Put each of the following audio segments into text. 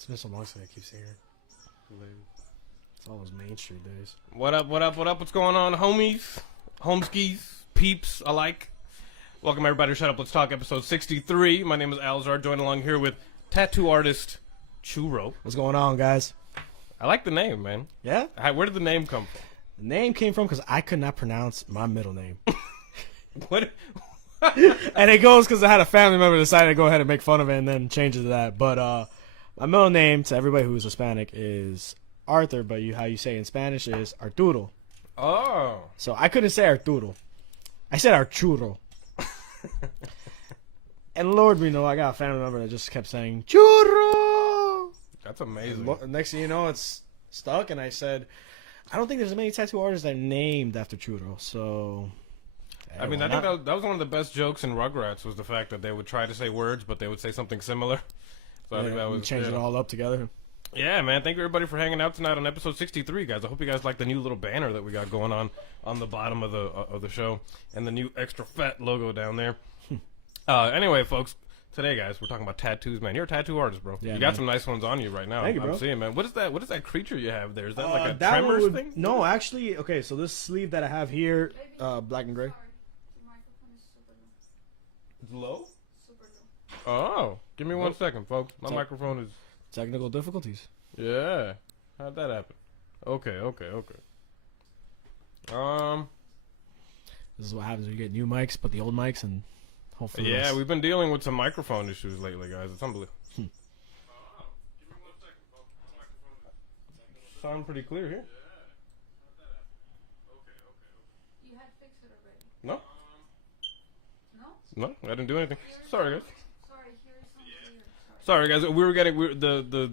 It's been so long since I keep seeing her. It's all those Main Street days. What up, what up, what up? What's going on, homies? Homeskis, peeps alike. Welcome, everybody, to Shut Up, Let's Talk, episode 63. My name is Alzar, joined along here with tattoo artist Churro. What's going on, guys? I like the name, man. Yeah? Where did the name come from? The name came from because I could not pronounce my middle name. What? And it goes because I had a family member decide to go ahead and make fun of it and then change it to that. But my middle name, to everybody who's Hispanic, is Arthur, but how you say in Spanish is Arturo. Oh. So I couldn't say Arturo. I said Archuro. And Lord, we know I got a family member that just kept saying Churro. That's amazing. Next thing you know, it's stuck. And I said, I don't think there's many tattoo artists that are named after Churro. So, I mean, I think that was one of the best jokes in Rugrats was the fact that they would try to say words, but they would say something similar. So I think that was change it all up together. Yeah, man. Thank you, everybody, for hanging out tonight on episode 63, guys. I hope you guys like the new little banner that we got going on the bottom of the show and the new extra fat logo down there. Anyway, folks, today, guys, we're talking about tattoos, man. You're a tattoo artist, bro. Yeah, you got some nice ones on you right now. Thank you, bro. I'm seeing, man. What is that creature you have there? Is that like a that tremors thing? No, actually, okay, so this sleeve that I have here, black and gray. It's low? Oh, give me 1 second, folks. My microphone is... Technical difficulties. Yeah. How'd that happen? Okay. This is what happens when you get new mics, but the old mics, and hopefully... Yeah, we've been dealing with some microphone issues lately, guys. It's unbelievable. Sound pretty clear here. You had fixed it already. No? No? No, I didn't do anything. Sorry, guys. Sorry, here is some clear. Sorry, guys. We were getting the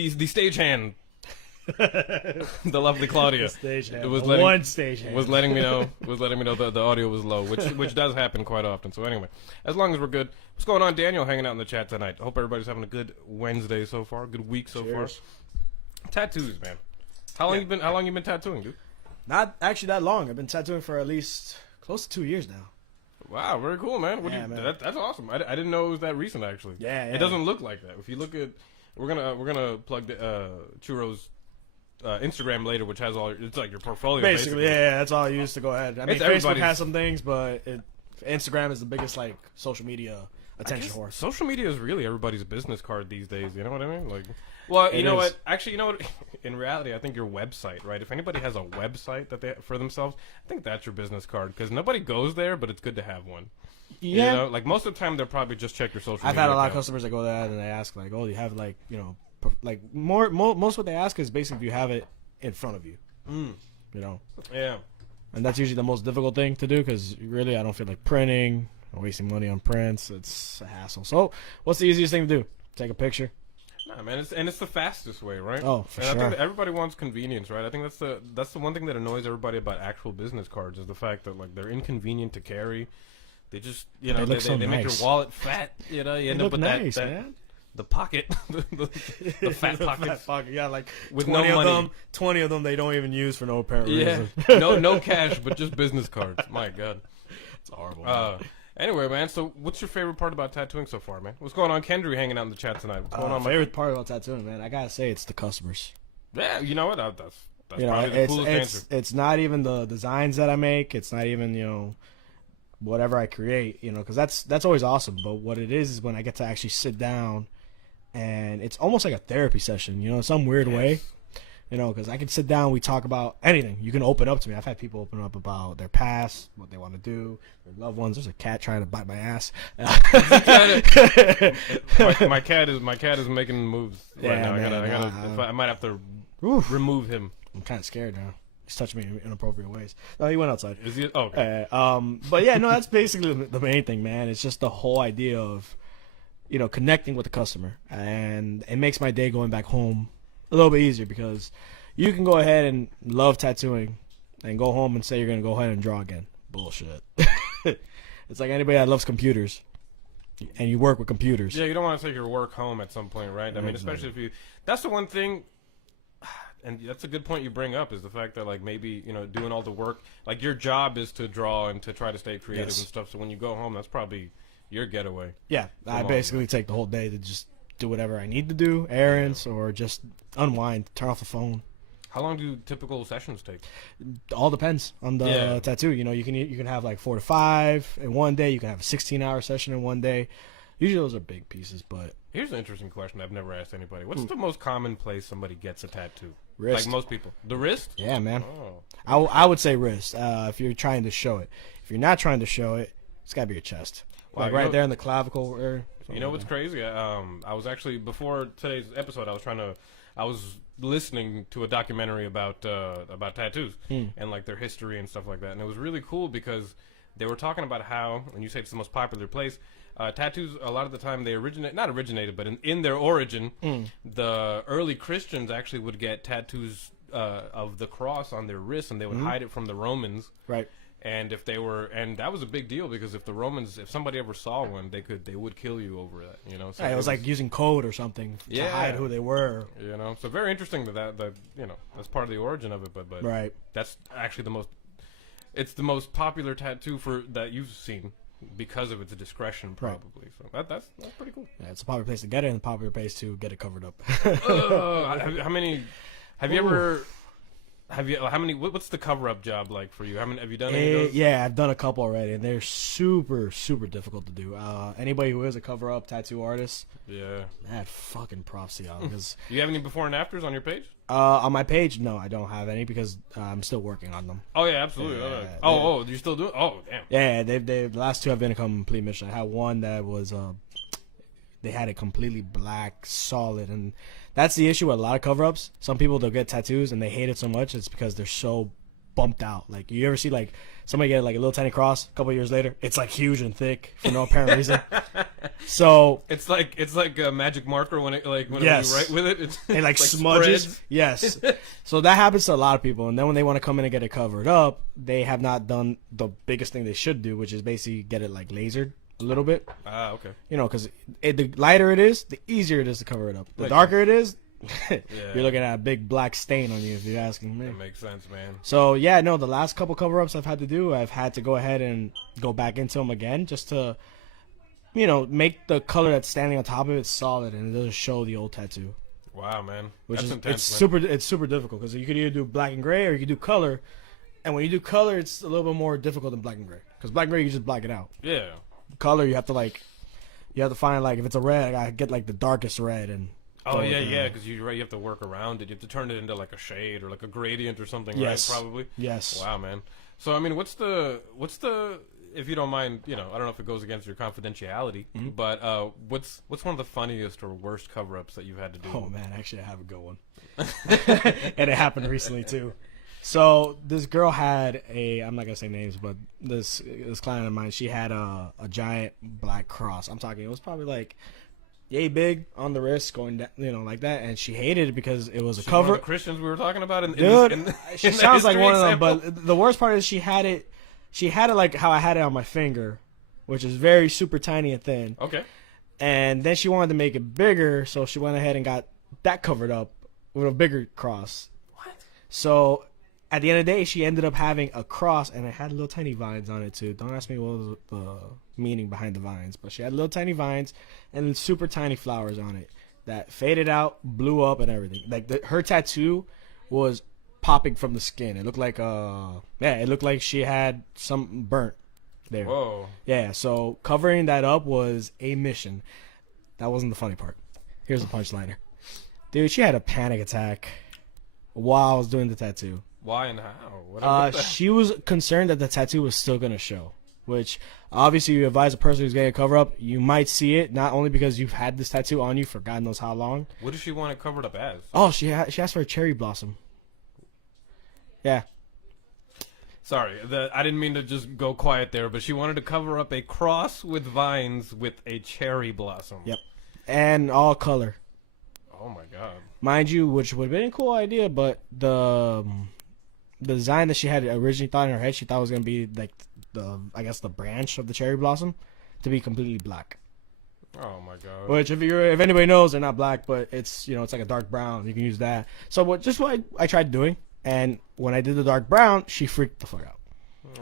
stagehand, the lovely Claudia. Stagehand. It was One stagehand was letting me know the audio was low, which does happen quite often. So anyway, as long as we're good. What's going on, Daniel? Hanging out in the chat tonight. Hope everybody's having a good Wednesday so far. Good week so far. Tattoos, man. How long you been tattooing, dude? Not actually that long. I've been tattooing for at least close to 2 years now. Wow, very cool, man. Man. That's awesome. I didn't know it was that recent, actually. Yeah. It doesn't look like that. If you look at, we're gonna plug the Churro's Instagram later, which has it's like your portfolio. Basically, yeah, that's all I use to go ahead. I mean, Facebook everybody's- has some things, but Instagram is the biggest like social media attention horse. Social media is really everybody's business card these days. You know what I mean? Like, well, you know what? Actually, you know what? In reality, I think your website, right? If anybody has a website that they for themselves, I think that's your business card because nobody goes there, but it's good to have one. Yeah, You know? Like most of the time, they'll probably just check your social. I've media had a lot of account. customers that go there and they ask like, "Oh, do you have like like most what they ask is basically if you have it in front of you, you know." Yeah. And that's usually the most difficult thing to do because really I don't feel like printing or wasting money on prints. It's a hassle. So what's the easiest thing to do? Take a picture. Nah, man, it's the fastest way, right? Oh, for and sure. I think that everybody wants convenience, right? I think that's the one thing that annoys everybody about actual business cards is the fact that like they're inconvenient to carry. They just they make your nice. wallet fat. You know, you end up with nice, that man. the pocket, the fat pocket. pocket. Yeah, like With 20 no of money. them. 20 of them they don't even use for no apparent Yeah, reason. no cash, but just business cards. My God, It's horrible. Anyway, man. So, what's your favorite part about tattooing so far, man? What's going on, Kendry? Hanging out in the chat tonight. What's going on, My favorite part about tattooing, man, I gotta say it's the customers. Yeah, you know what? That's You know, probably the coolest answer. it's not even the designs that I make. It's not even whatever I create. Because that's always awesome. But what it is when I get to actually sit down, and it's almost like a therapy session. In some weird way. Because I can sit down, we talk about anything. You can open up to me. I've had people open up about their past, what they want to do, their loved ones. There's a cat trying to bite my ass. my cat is making moves right now. Man, I might have to remove him. I'm kind of scared now. He's touching me in inappropriate ways. No, he went outside. Is he? Oh, okay. But yeah, no, that's basically the main thing, man. It's just the whole idea of, connecting with the customer, and it makes my day going back home a little bit easier because you can go ahead and love tattooing and go home and say you're going to go ahead and draw again. Bullshit. It's like anybody that loves computers and you work with computers. Yeah, you don't want to take your work home at some point, right? I mean, especially if you... That's the one thing... And that's a good point you bring up is the fact that, like, maybe, doing all the work... Like, your job is to draw and to try to stay creative and stuff. So when you go home, that's probably... your getaway. Yeah, I long, basically take the whole day to just do whatever I need to do, errands, or just unwind, turn off the phone. How long do typical sessions take? All depends on the tattoo. You know, you can have like 4 to 5 in one day. You can have a 16-hour session in one day. Usually those are big pieces, but here's an interesting question I've never asked anybody. What's the most common place somebody gets a tattoo? Wrist. Like most people. The wrist? Yeah, man. Oh. I would say wrist if you're trying to show it. If you're not trying to show it, it's got to be your chest. Wow, like right there in the clavicle. You know what's crazy? I was actually, before today's episode, I was listening to a documentary about tattoos and like their history and stuff like that. And it was really cool because they were talking about how, and you say it's the most popular place, tattoos, a lot of the time, not originated, but in their origin, the early Christians actually would get tattoos of the cross on their wrists, and they would hide it from the Romans. Right. And and that was a big deal because if somebody ever saw one, they would kill you over that, you know. So it was like using code or something to hide who they were. You know, so very interesting that you know, that's part of the origin of it, but right. That's actually it's the most popular tattoo that you've seen because of its discretion, probably. Right. So that's pretty cool. Yeah, it's a popular place to get it and a popular place to get it covered up. What's the cover-up job like for you? Have you done any of those? Yeah, I've done a couple already, and they're super, super difficult to do. Anybody who is a cover-up tattoo artist, mad fucking props to y'all. Because you have any before and afters on your page? On my page, no, I don't have any because I'm still working on them. Oh yeah, absolutely. You're still doing? Oh damn. Yeah, the last two have been a complete mission. I had one that was they had it completely black, solid, and that's the issue with a lot of cover-ups. Some people, they'll get tattoos and they hate it so much. It's because they're so bumped out. Like, you ever see like somebody get like a little tiny cross a couple years later? It's like huge and thick for no apparent reason. So it's like a magic marker when you write with it, it like smudges. Spreads. Yes. So that happens to a lot of people, and then when they want to come in and get it covered up, they have not done the biggest thing they should do, which is basically get it like lasered a little bit. Okay. You know, because the lighter it is, the easier it is to cover it up. The darker it is, you're looking at a big black stain on you, if you're asking me. That makes sense, man. So, yeah, no, the last couple cover-ups I've had to do, I've had to go ahead and go back into them again just to, you know, make the color that's standing on top of it solid and it doesn't show the old tattoo. Wow, man. Which that's is intense, it's super difficult because you could either do black and gray or you could do color. And when you do color, it's a little bit more difficult than black and gray. Because black and gray, you just black it out. Yeah. Color, you have to find, like, if it's a red, I get like the darkest red and because you have to work around it. You have to turn it into like a shade or like a gradient or something, yes. Right? Probably. Yes. Wow, man. So I mean, what's the if you don't mind, you know, I don't know if it goes against your confidentiality, but what's one of the funniest or worst cover-ups that you've had to do? Oh man, actually I have a good one. And it happened recently too. So this girl had I'm not gonna say names, but this client of mine, she had a giant black cross. I'm talking, it was probably like yay big on the wrist, going down, you know, like that, and she hated it because it was a cover. One of the Christians we were talking about, she sounds like one of them. But the worst part is she had it like how I had it on my finger, which is very super tiny and thin. Okay. And then she wanted to make it bigger, so she went ahead and got that covered up with a bigger cross. What? So at the end of the day, she ended up having a cross, and it had little tiny vines on it too. Don't ask me what was the meaning behind the vines, but she had little tiny vines and super tiny flowers on it that faded out, blew up, and everything. Like her tattoo was popping from the skin. It looked like it looked like she had something burnt there. Whoa. Yeah. So covering that up was a mission. That wasn't the funny part. Here's the punchliner, dude. She had a panic attack while I was doing the tattoo. Why and how? She was concerned that the tattoo was still going to show, which obviously you advise a person who's getting a cover up, you might see it, not only because you've had this tattoo on you for God knows how long. What does she want it covered up as? Oh, she asked for a cherry blossom. Yeah. Sorry, I didn't mean to just go quiet there, but she wanted to cover up a cross with vines with a cherry blossom. Yep. And all color. Oh my God. Mind you, which would have been a cool idea, but the design that she had originally thought in her head, she thought was going to be like the branch of the cherry blossom to be completely black. Oh my God. Which if anybody knows, they're not black, but it's, you know, it's like a dark brown. You can use that. So what I tried doing, and when I did the dark brown, she freaked the fuck out.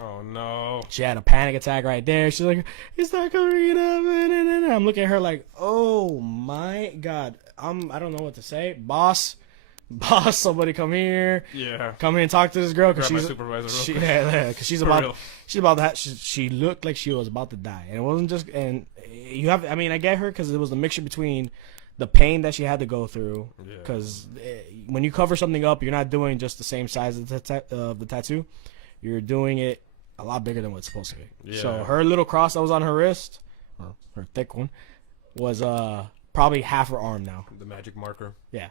Oh no. She had a panic attack right there. She's like, "It's not coming up." And I'm looking at her like, "Oh my god, I don't know what to say, boss." Somebody come here. Yeah. Come here and talk to this girl because Grab my she's supervisor real she, quick. yeah, because she's For about real. to she looked like she was about to die, and it wasn't just and you have I mean I get her because it was a mixture between the pain that she had to go through Yeah. because when you cover something up, you're not doing just the same size of the tattoo, you're doing it a lot bigger than what it's supposed to be. Yeah. So her little cross that was on her wrist, or her thick one, was probably half her arm now. The magic marker. Yeah.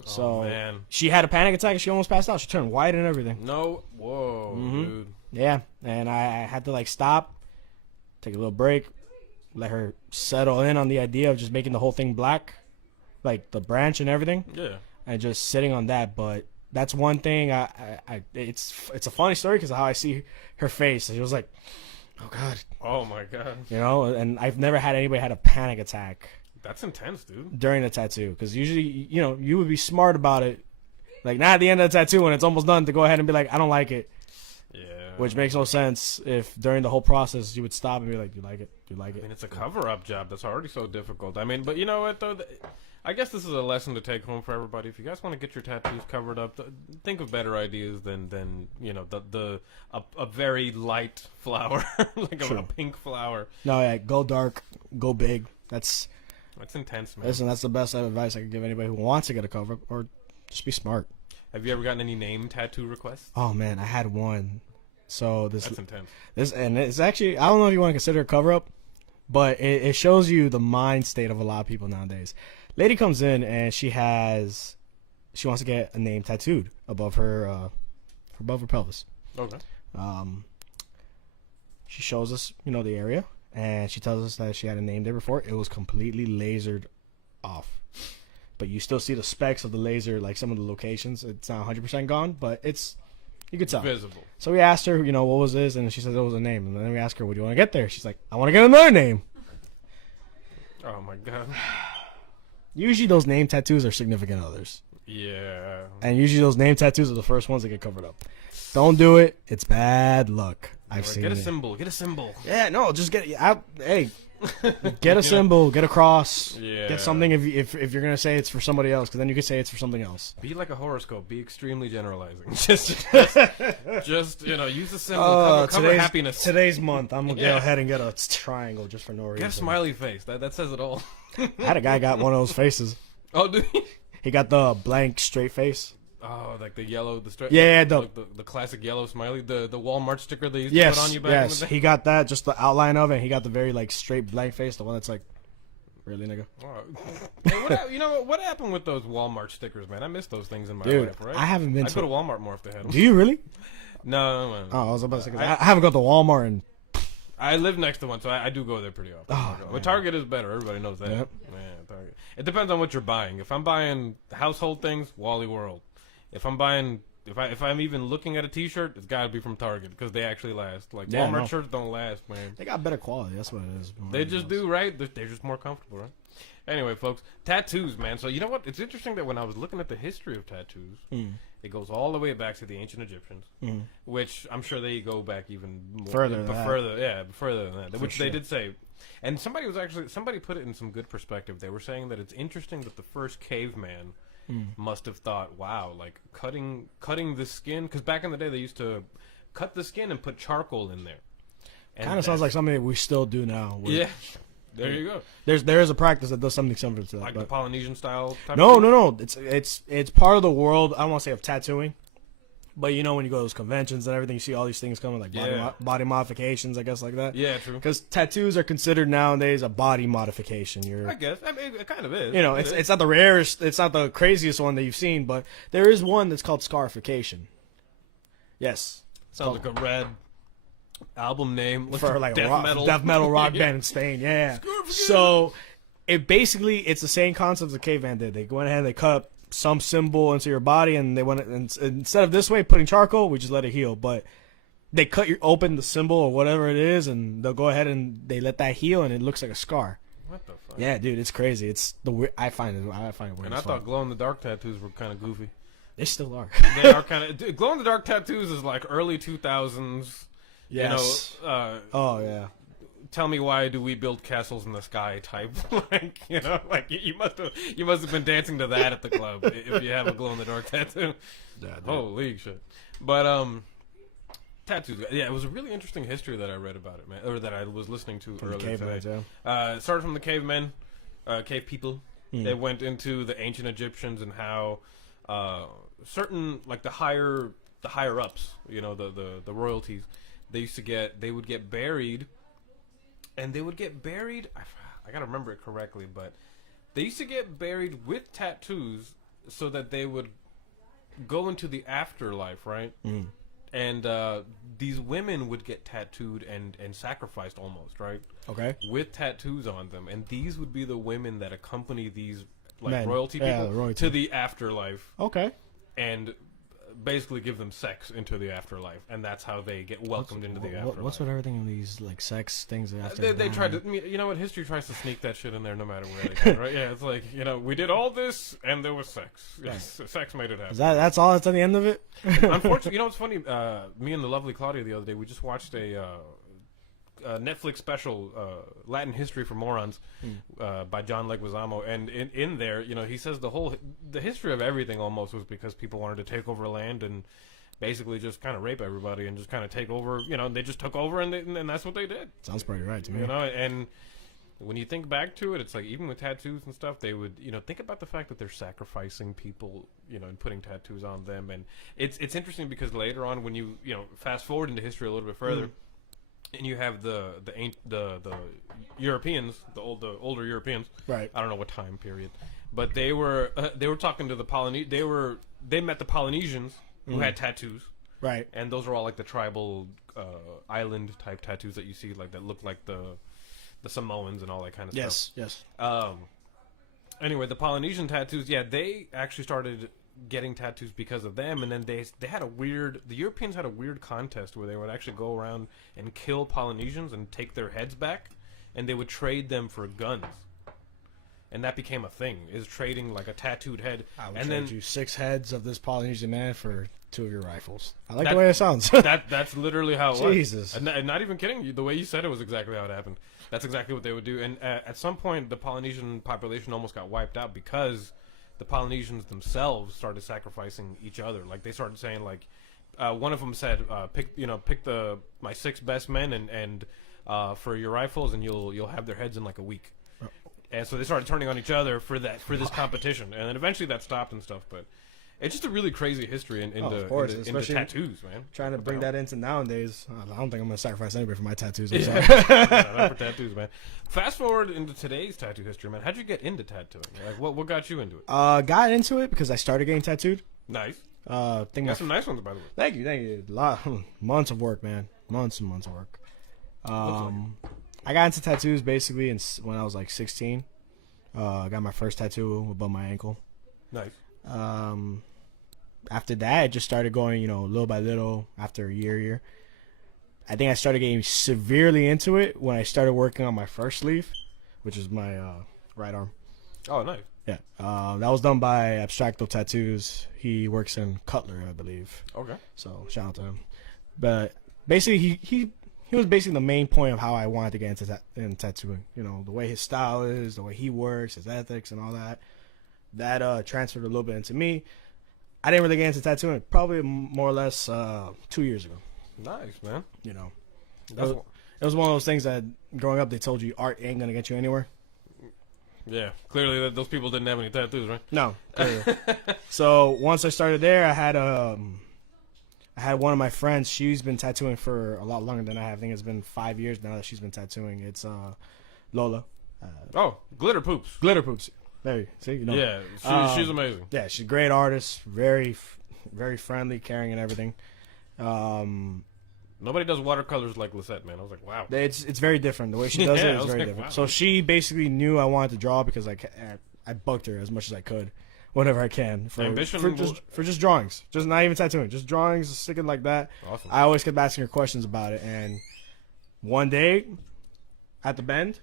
Oh, So man. she had a panic attack and she almost passed out. She turned white and everything. No. Whoa, dude. Yeah, and I had to like stop, take a little break, let her settle in on the idea of just making the whole thing black, like the branch and everything, Yeah. and just sitting on that. But that's one thing. It's a funny story because of how I see her face. She was like, "Oh God," Oh my god. you know. And I've never had anybody had a panic attack That's intense, dude. during the tattoo because usually, you know, you would be smart about it, like not at the end of the tattoo when it's almost done to go ahead and be like, "I don't like it." Yeah. Which makes no sense if during the whole process you would stop and be like, "Do you like it? Do you like I mean, it?" it's a cover-up job that's already so difficult. I mean, but you know what, though? I guess this is a lesson to take home for everybody. If you guys want to get your tattoos covered up, think of better ideas than you know, a very light flower, like a True. pink flower. No, yeah, go dark, go big. That's Intense, man. listen. That's the best advice I could give anybody who wants to get a cover, or just be smart. Have you ever gotten any name tattoo requests? Oh man, I had one. So That's intense. and it's actually I don't know if you want to consider a cover up, but it shows you the mind state of a lot of people nowadays. Lady comes in and she wants to get a name tattooed above her pelvis. Okay. She shows us, you know, the area, and she tells us that she had a name there before. It was completely lasered off, but you still see the specks of the laser, like some of the locations. It's not 100% gone, but you could tell. Visible. So we asked her, you know, what was this, and she said it was a name. And then we asked her, what do you want to get there? She's like, I want to get another name. Oh my god. Usually those name tattoos are significant others, Yeah. and usually those name tattoos are the first ones that get covered up. Don't do it. It's bad luck. I've seen Get a it. symbol. Get a symbol. Yeah, no, just get hey, get a symbol, get a cross, Yeah. get something if you're gonna say it's for somebody else, because then you could say it's for something else. Be like a horoscope. Be extremely generalizing. Just you know, use a symbol. Cover happiness. Today's month, I'm gonna go Yeah. ahead and get a triangle just for no reason. Get a smiley face. That says it all. I had a guy got one of those faces. Oh, dude. He got the blank straight face. Oh, like the yellow, the straight. Yeah, like the classic yellow smiley, the Walmart sticker they used to Yes, put on you back in the yes. day. He got that, just the outline of it. He got the very like straight blank face, the one that's like, really, nigga. Wow. Hey, you know what happened with those Walmart stickers, man? I miss those things in my Dude, life, right? I haven't been I'd to. go to Walmart more if they had them. Do you really? No. Oh, I was about to say 'cause I haven't got to Walmart and. I live next to one, so I do go there pretty often. Oh, But man. Target is better. Everybody knows that. Yep. Man, Target. It depends on what you're buying. If I'm buying household things, Wally World. If I'm even looking at a T-shirt, it's got to be from Target because they actually last. Like Yeah, Walmart no. shirts don't last, man. They got better quality. That's what it is. They just do, right? They're just more comfortable, right? Anyway, folks, tattoos, man. So you know what? It's interesting that when I was looking at the history of tattoos, it goes all the way back to the ancient Egyptians, which I'm sure they go back even more, Further than that. further than that, For which sure. they did say. And somebody put it in some good perspective. They were saying that it's interesting that the first caveman must have thought, wow, like cutting the skin, because back in the day they used to cut the skin and put charcoal in there. Kind of sounds like something that we still do now. Yeah. There you go. There is a practice that does something similar to that. Like but the Polynesian style type no, of thing? no. It's part of the world. I don't want to say of tattooing, but you know when you go to those conventions and everything, you see all these things coming like body modifications, I guess, like that. Yeah, true. Because tattoos are considered nowadays a body modification. I guess. I mean, it kind of is. You know, It is. it's not the rarest, it's not the craziest one that you've seen, but there is one that's called scarification. Yes. Sounds like a red album name. For like death death metal rock Yeah. band in Spain, yeah. So it's the same concept the caveman did. They went ahead and they cut some symbol into your body, and they went and instead of this way putting charcoal, we just let it heal. But they cut open the symbol or whatever it is, and they'll go ahead and they let that heal, and it looks like a scar. What the fuck? Yeah, dude, it's crazy. It's the weird. I find it weird. And as I thought fuck. glow in the dark tattoos were kind of goofy. They still are. They are kind of glow in the dark tattoos is like early 2000s. Yes. You know, Oh yeah. tell me why do we build castles in the sky type. Like, you know, like you must have been dancing to that at the club if you have a glow in the dark tattoo. Yeah, dude. Holy shit. But tattoos. Yeah, it was a really interesting history that I read about it, man, or that I was listening to From the earlier cavemen, today. too. It started from the cavemen, cave people. They went into the ancient Egyptians and how certain, like the higher ups, you know, the royalties, they would get buried, and they would get buried. I gotta remember it correctly, but they used to get buried with tattoos so that they would go into the afterlife, right? And these women would get tattooed and sacrificed almost, right? Okay. With tattoos on them, and these would be the women that accompany these like Men. royalty Yeah, people the royalty. to the afterlife, Okay. and basically give them sex into the afterlife, and that's how they get welcomed into the afterlife. What's with everything in these like sex things? After They tried to, you know what? History tries to sneak that shit in there no matter where they can, right? Yeah, it's like, you know, we did all this and there was sex. Yes, sex made it happen. That's all that's at the end of it? Unfortunately, you know what's funny? Me and the lovely Claudia the other day, we just watched a Netflix special, Latin History for Morons, by John Leguizamo, and in there, you know, he says the history of everything almost was because people wanted to take over land and basically just kind of rape everybody and just kind of take over. You know, they just took over and that's what they did. Sounds pretty right to me. You know, and when you think back to it, it's like even with tattoos and stuff, they would, you know, think about the fact that they're sacrificing people, you know, and putting tattoos on them, and it's interesting because later on, when you know, fast forward into history a little bit further. And you have the Europeans, the older Europeans. Right. I don't know what time period, but they were talking to the they met the Polynesians who had tattoos. Right. And those are all like the tribal island type tattoos that you see, like that look like the Samoans and all that kind of stuff. Yes. Anyway, the Polynesian tattoos, yeah, they actually started getting tattoos because of them, and then they had the Europeans had a weird contest where they would actually go around and kill Polynesians and take their heads back, and they would trade them for guns, and that became a thing, is trading like a tattooed head. I would and trade then you 6 heads of this Polynesian man for 2 of your rifles. I like That- the way it sounds. that's literally how it was. Jesus. And not even kidding you, the way you said it was exactly how it happened. That's exactly what they would do, and at some point the Polynesian population almost got wiped out because the Polynesians themselves started sacrificing each other. Like they started saying, like, one of them said, pick my 6 best men and for your rifles, and you'll have their heads in like a week. And so they started turning on each other for this competition, and then eventually that stopped and stuff. But it's just a really crazy history into tattoos, man. Trying to bring that into nowadays. I don't think I'm going to sacrifice anybody for my tattoos. I'm Yeah. sorry. Not for tattoos, man. Fast forward into today's tattoo history, man. How'd you get into tattooing? Like, what got you into it? Got into it because I started getting tattooed. Nice. Think Some nice ones, by the way. Thank you. Months of work, man. Months and months of work. I got into tattoos basically when I was like 16. I got my first tattoo above my ankle. Nice. After that, I just started going, you know, little by little. After a year. I think I started getting severely into it when I started working on my first sleeve, which is my right arm. Oh, nice. Yeah, that was done by Abstracto Tattoos. He works in Cutler, I believe. Okay. So shout out to him. But basically, he was basically the main point of how I wanted to get into tattooing. You know, the way his style is, the way he works, his ethics, and all that. That transferred a little bit into me. I didn't really get into tattooing probably more or less 2 years ago. Nice, man. You know, it was one of those things that growing up they told you art ain't gonna get you anywhere. Yeah, clearly those people didn't have any tattoos, right? No. Clearly. So once I started there, I had one of my friends. She's been tattooing for a lot longer than I have. I think it's been 5 years now that she's been tattooing. It's Lola. Glitter Poops. Glitter Poops. There you see. You know. Yeah, she's amazing. Yeah, she's a great artist. Very friendly, caring, and everything. Nobody does watercolors like Lisette, man. I was like, wow. It's very different. The way she does Yeah, it I is was very like, different. wow. So she basically knew I wanted to draw because I bugged her as much as I could, whenever I can. Ambition for just drawings, just not even tattooing, just drawings, sticking like that. Awesome. I always kept asking her questions about it, and one day at the bend.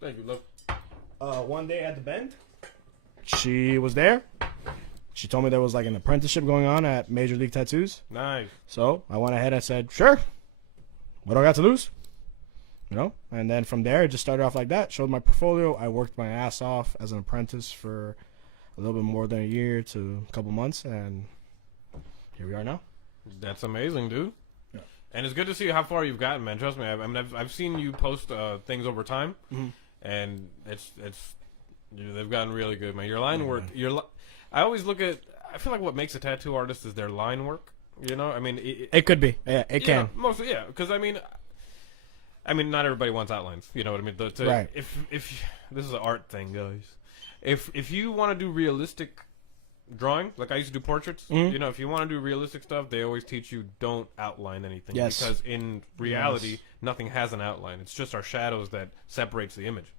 Thank you, love. One day at the bend, she was there. She told me there was like an apprenticeship going on at Major League Tattoos. Nice. So I went ahead and said, sure. What do I got to lose? You know? And then from there, it just started off like that. Showed my portfolio. I worked my ass off as an apprentice for a little bit more than a year to a couple months. And here we are now. That's amazing, dude. Yeah. And it's good to see how far you've gotten, man. Trust me. I've seen you post things over time, and they've gotten really good, man. Your line work, I always look at. I feel like what makes a tattoo artist is their line work. You know, I mean, it could be, yeah, it can. Know, mostly, yeah, because I mean, not everybody wants outlines. You know what I mean? Right. If this is an art thing, guys. If you want to do realistic drawing, like I used to do portraits, you know, if you want to do realistic stuff, they always teach you don't outline anything. Yes. Because in reality, nothing has an outline. It's just our shadows that separates the image.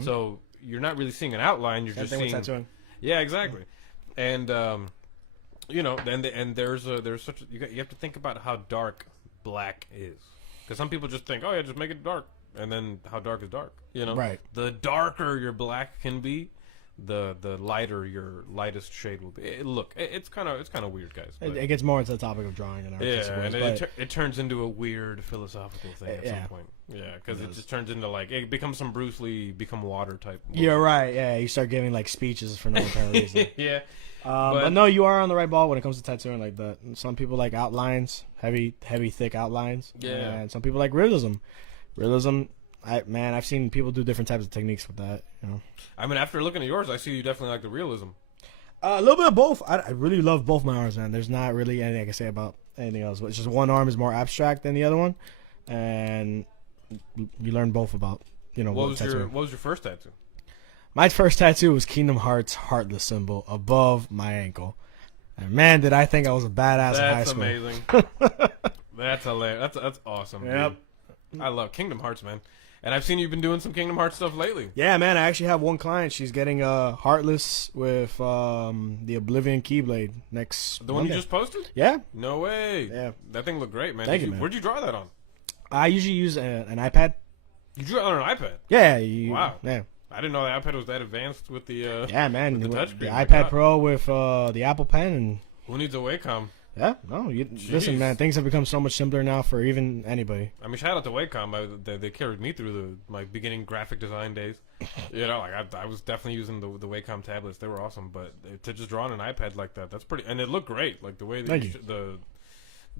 So you're not really seeing an outline. You're just seeing. Tattooing. Yeah, exactly. And you know, and there's such you have to think about how dark black is, because some people just think, oh yeah, just make it dark, and then how dark is dark, you know? Right. The darker your black can be, the lighter your lightest shade will be. It's kind of weird, guys. It gets more into the topic of drawing and artistic yeah, ways, and it turns into a weird philosophical thing at some point. Yeah, because it just turns into like it becomes some Bruce Lee become water type. You're right. Yeah, you start giving like speeches for no apparent reason. Yeah. But no, you are on the right ball when it comes to tattooing like that. Some people like outlines, heavy, thick outlines. Yeah. And some people like realism. I've seen people do different types of techniques with that. You know. I mean, after looking at yours, I see you definitely like the realism. A little bit of both. I really love both my arms, man. There's not really anything I can say about anything else. It's just one arm is more abstract than the other one, and you learn both about what was your first tattoo? My first tattoo was Kingdom Hearts Heartless symbol above my ankle. And man, did I think I was a badass in high school. That's amazing. That's hilarious. That's awesome. Yep. Dude. I love Kingdom Hearts, man. And I've seen you've been doing some Kingdom Hearts stuff lately. Yeah, man. I actually have one client. She's getting Heartless with the Oblivion Keyblade next The one Monday. you just posted? Yeah. No way. Yeah. That thing looked great, man. Thank you, man. Where'd you draw that on? I usually use an iPad. You drew it on an iPad? Yeah. Wow. Yeah. I didn't know the iPad was that advanced with the yeah, man. with the With touchscreen. the My iPad God. Pro with the Apple Pen and Who needs a Wacom? yeah. No, listen, man. Things have become so much simpler now for even anybody. I mean, shout out to Wacom. They carried me through my beginning graphic design days. You know, like I was definitely using the Wacom tablets. They were awesome, but to just draw on an iPad like that's pretty. And it looked great. Like the way that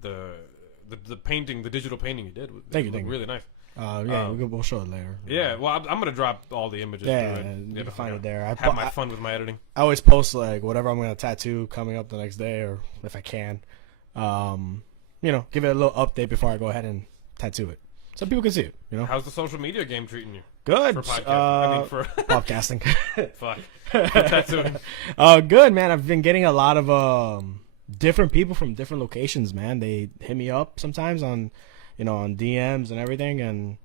the painting, the digital painting you did, Thank you. really nice. We'll show it later. Yeah, well, I'm gonna drop all the images. Yeah, through it. you can find it there. Have my fun with my editing. I always post like whatever I'm gonna tattoo coming up the next day, or if I can, give it a little update before I go ahead and tattoo it, so people can see it. You know, How's the social media game treating you? good. For podcasting. For podcasting. fuck. For tattooing. Good, man. I've been getting a lot of different people from different locations, man. They hit me up sometimes on DMs and everything, and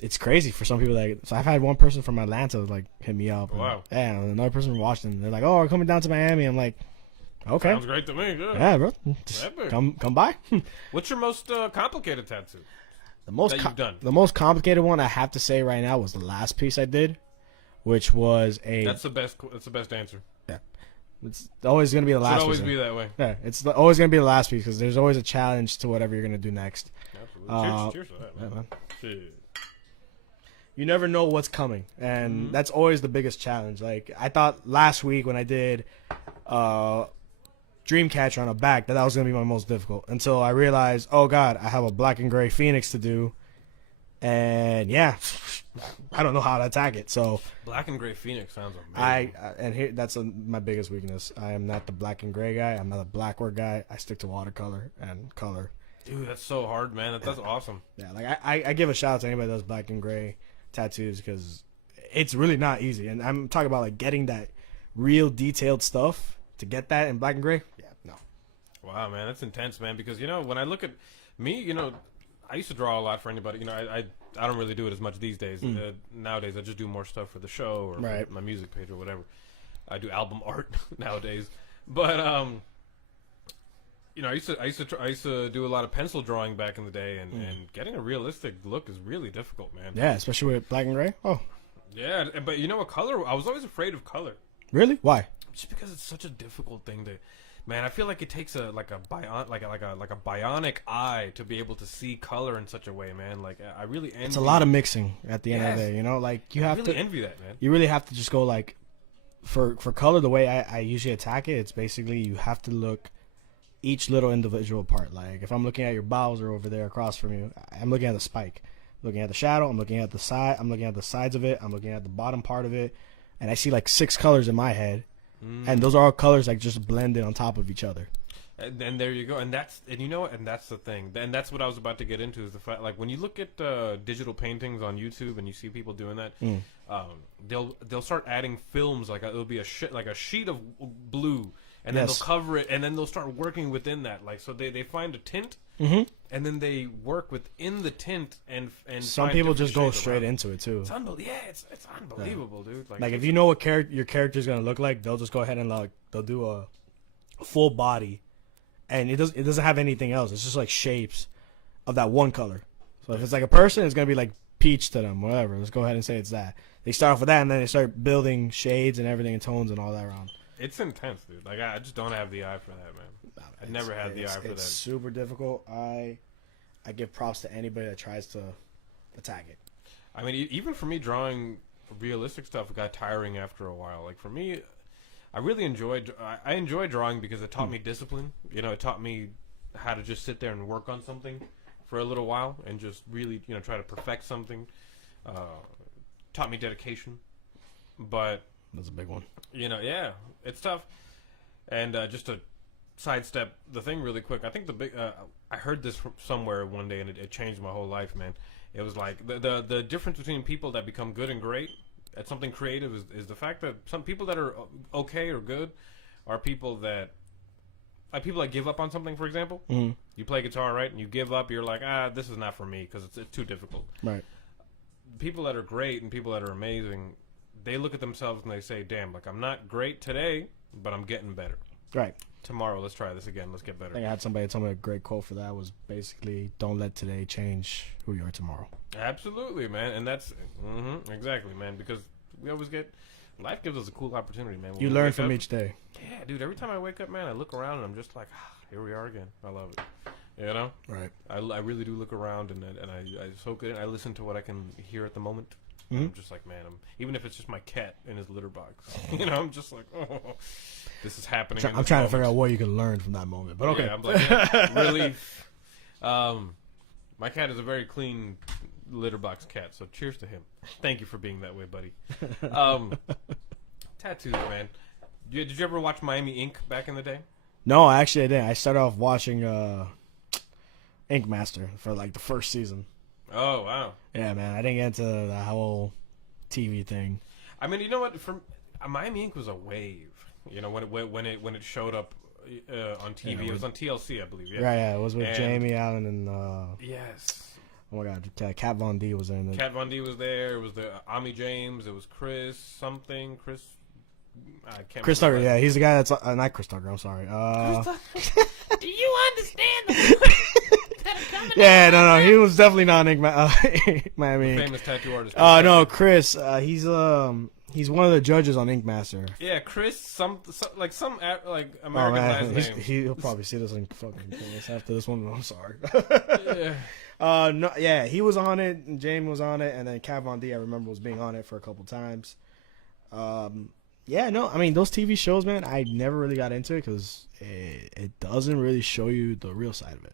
it's crazy for some people. So I've had one person from Atlanta like hit me up. Wow. And another person from Washington. They're like, "Oh, we're coming down to Miami." I'm like, "Okay, Sounds great to me. Good. yeah, bro, just Epic. come by." What's your most complicated tattoo? The most That you've done. the most complicated one I have to say right now was the last piece I did, which was That's the best. That's the best answer. It's always gonna be the last. Should always piece. be that way. Yeah, it's always gonna be the last piece because there's always a challenge to whatever you're gonna do next. Absolutely. Cheers to that, man. Yeah, man. Cheers. You never know what's coming, and that's always the biggest challenge. Like I thought last week when I did Dreamcatcher on a back that was gonna be my most difficult until I realized, oh god, I have a black and gray Phoenix to do, and yeah, I don't know how to attack it. So Black and Gray Phoenix sounds amazing. that's my biggest weakness. I am not the black and gray guy. I'm not a black work guy. I stick to watercolor and color. Dude, that's so hard, man. That's awesome. Yeah, like I give a shout out to anybody that does black and gray tattoos because it's really not easy. And I'm talking about like getting that real detailed stuff to get that in black and gray. Yeah, no. Wow, man, that's intense, man. Because when I look at me, I used to draw a lot for anybody. I don't really do it as much these days. Nowadays, I just do more stuff for the show or Right. for my music page or whatever. I do album art nowadays, but I used to do a lot of pencil drawing back in the day, and getting a realistic look is really difficult, man. Yeah, especially with black and gray. Oh, Yeah, but what color? I was always afraid of color. really? Why? just because it's such a difficult thing to. Man, I feel like it takes a bionic eye to be able to see color in such a way, man. Like I really envy. It's a lot of mixing at the end of the day, you know. Like you have really to envy that, man. You really have to just go like, for color. The way I usually attack it, it's basically you have to look each little individual part. Like if I'm looking at your Bowser over there across from you, I'm looking at the spike, I'm looking at the shadow, I'm looking at the side, I'm looking at the sides of it, I'm looking at the bottom part of it, and I see like 6 colors in my head. And those are all colors like just blended on top of each other. And there you go. And you know what? And that's the thing. And that's what I was about to get into is the fact, like when you look at digital paintings on YouTube and you see people doing that, they'll start adding films like it'll be a sheet of blue, and then they'll cover it, and then they'll start working within that. Like so, they find a tint, and then they work within the tint, and some people just go straight into it too. It's it's unbelievable, dude. Like if you know what your character's gonna look like, they'll just go ahead and like they'll do a full body, and it doesn't have anything else. It's just like shapes of that one color. So if it's like a person, it's gonna be like peach to them, whatever. Let's go ahead and say it's that. They start off with that, and then they start building shades and everything and tones and all that around. It's intense, dude. Like I just don't have the eye for that, man. I never had the eye for that. It's super difficult. I give props to anybody that tries to attack it. I mean, even for me, drawing realistic stuff got tiring after a while. Like for me, I really enjoyed. I enjoy drawing because it taught me discipline. You know, it taught me how to just sit there and work on something for a little while and just really, try to perfect something. Taught me dedication, but that's a big one. Yeah, it's tough. And just to sidestep the thing really quick, I think I heard this from somewhere one day, and it changed my whole life, man. It was like the difference between people that become good and great at something creative is the fact that some people that are okay or good are people that give up on something. For example, you play guitar, right, and you give up. You're like, this is not for me because it's too difficult. Right. People that are great and people that are amazing, they look at themselves and they say, damn, like I'm not great today, but I'm getting better. Right. Tomorrow, let's try this again. Let's get better. I think I had somebody tell me a great quote for that was basically, don't let today change who you are tomorrow. Absolutely, man. And that's, exactly, man, because we always life gives us a cool opportunity, man. You learn from each day. Yeah, dude, every time I wake up, man, I look around and I'm just like, here we are again. I love it. You know? Right. I really do look around and I soak it in. I listen to what I can hear at the moment. I'm just like, man, even if it's just my cat in his litter box, I'm just like, oh, this is happening. I'm trying to figure out what you can learn from that moment, but okay. Yeah, I'm like, really. My cat is a very clean litter box cat, so cheers to him. Thank you for being that way, buddy. Tattoos, man. Did you ever watch Miami Ink back in the day? No, actually I didn't. I started off watching Ink Master for like the first season. Oh wow! Yeah, man, I didn't get into the whole TV thing. I mean, you know what? From Miami Ink was a wave. When it showed up on TV, it was on TLC, I believe. Yeah, right. Yeah, it was with Jamie Allen and yes. Oh my God, Kat Von D was there. Kat Von D was there. It was the Ami James. It was Chris something. Chris. I can't. Chris Tucker. Yeah, he's the guy that's not Chris Tucker. I'm sorry. Do you understand? Yeah, no, he was definitely not Nick Miami. The famous tattoo artist. No, Chris. He's one of the judges on Ink Master. Yeah, Chris. Some American last name. He'll probably see this in fucking this after this one. I'm sorry. Yeah. No, yeah, he was on it, and Jamie was on it, and then Kat Von D, I remember, was being on it for a couple times. Yeah, no, I mean, those TV shows, man, I never really got into it because it doesn't really show you the real side of it.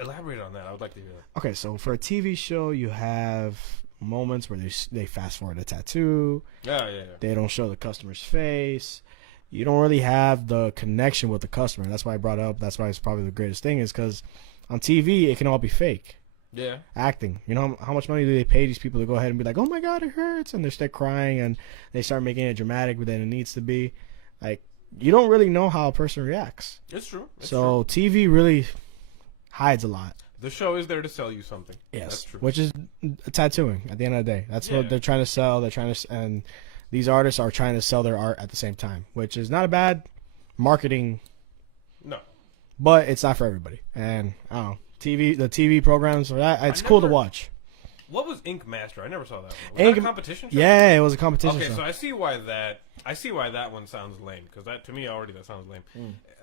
Elaborate on that. I would like to hear that. Okay, so for a TV show, you have moments where they fast forward a tattoo. Yeah. They don't show the customer's face. You don't really have the connection with the customer. That's why I brought it up. That's why it's probably the greatest thing is because on TV, it can all be fake. Yeah. Acting. You know, how much money do they pay these people to go ahead and be like, oh my God, it hurts. And they start crying and they start making it dramatic than it needs to be. Like, you don't really know how a person reacts. It's true. So TV really hides a lot. The show is there to sell you something. Yes. That's true. Which is tattooing at the end of the day. That's what they're trying to sell. And these artists are trying to sell their art at the same time, which is not a bad marketing. No. But it's not for everybody. And I don't know. The TV programs for that, it's cool to watch. What was Ink Master? I never saw that one. Was that a competition show? Yeah, it was a competition Okay, show. so I see why that one sounds lame, because that to me already that sounds lame.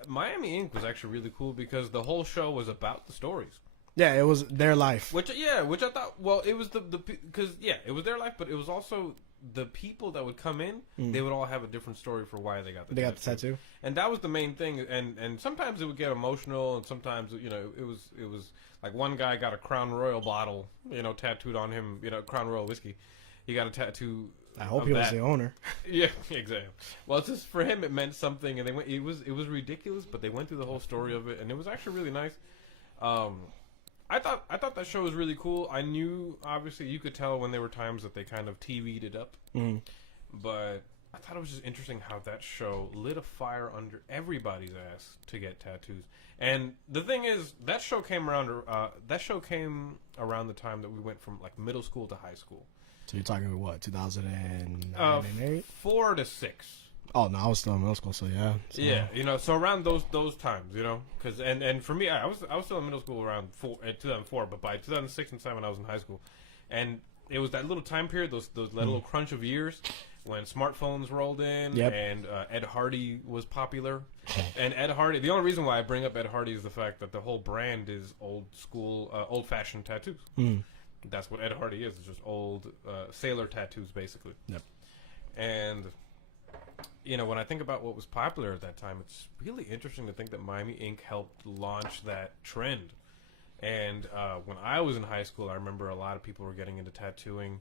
Miami Ink was actually really cool because the whole show was about the stories. Yeah, it was their life. Which I thought, well, it was because it was their life, but it was also the people that would come in. They would all have a different story for why they got the tattoo. And that was the main thing. And sometimes it would get emotional, and sometimes it was like one guy got a Crown Royal bottle, tattooed on him, Crown Royal whiskey. He got a tattoo. I hope he was the owner. Yeah, exactly. Well, it's just for him it meant something, and it was ridiculous, but they went through the whole story of it, and it was actually really nice. I thought that show was really cool. I knew, obviously, you could tell when there were times that they kind of TV'd it up. But I thought it was just interesting how that show lit a fire under everybody's ass to get tattoos. And the thing is, that show came around the time that we went from like middle school to high school. So you're talking what, 2008? 4 to 6. Oh no, I was still in middle school, so yeah. So. Yeah, so around those times, because and for me, I was still in middle school around 2004, but by 2006 and 2007, I was in high school, and it was that little time period, those little crunch of years when smartphones rolled in, and Ed Hardy was popular, and Ed Hardy. The only reason why I bring up Ed Hardy is the fact that the whole brand is old school, old fashioned tattoos. That's what Ed Hardy is. It's just old sailor tattoos, basically. Yep. And when I think about what was popular at that time, it's really interesting to think that Miami Ink helped launch that trend. And when I was in high school, I remember a lot of people were getting into tattooing.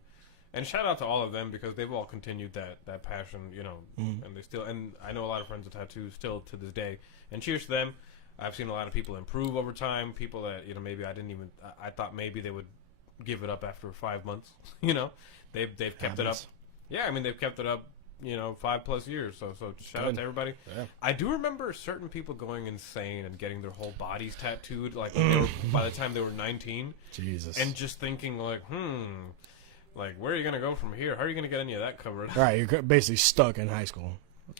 And shout out to all of them because they've all continued that passion, and they still. And I know a lot of friends with tattoos still to this day. And cheers to them. I've seen a lot of people improve over time. People that maybe I thought maybe they would give it up after 5 months. They've kept it up. Yeah, I mean they've kept it up. 5+ years. So shout out to everybody. Yeah. I do remember certain people going insane and getting their whole bodies tattooed, like by the time they were 19. Jesus. And just thinking like, like where are you gonna go from here? How are you gonna get any of that covered? Right, you're basically stuck in high school.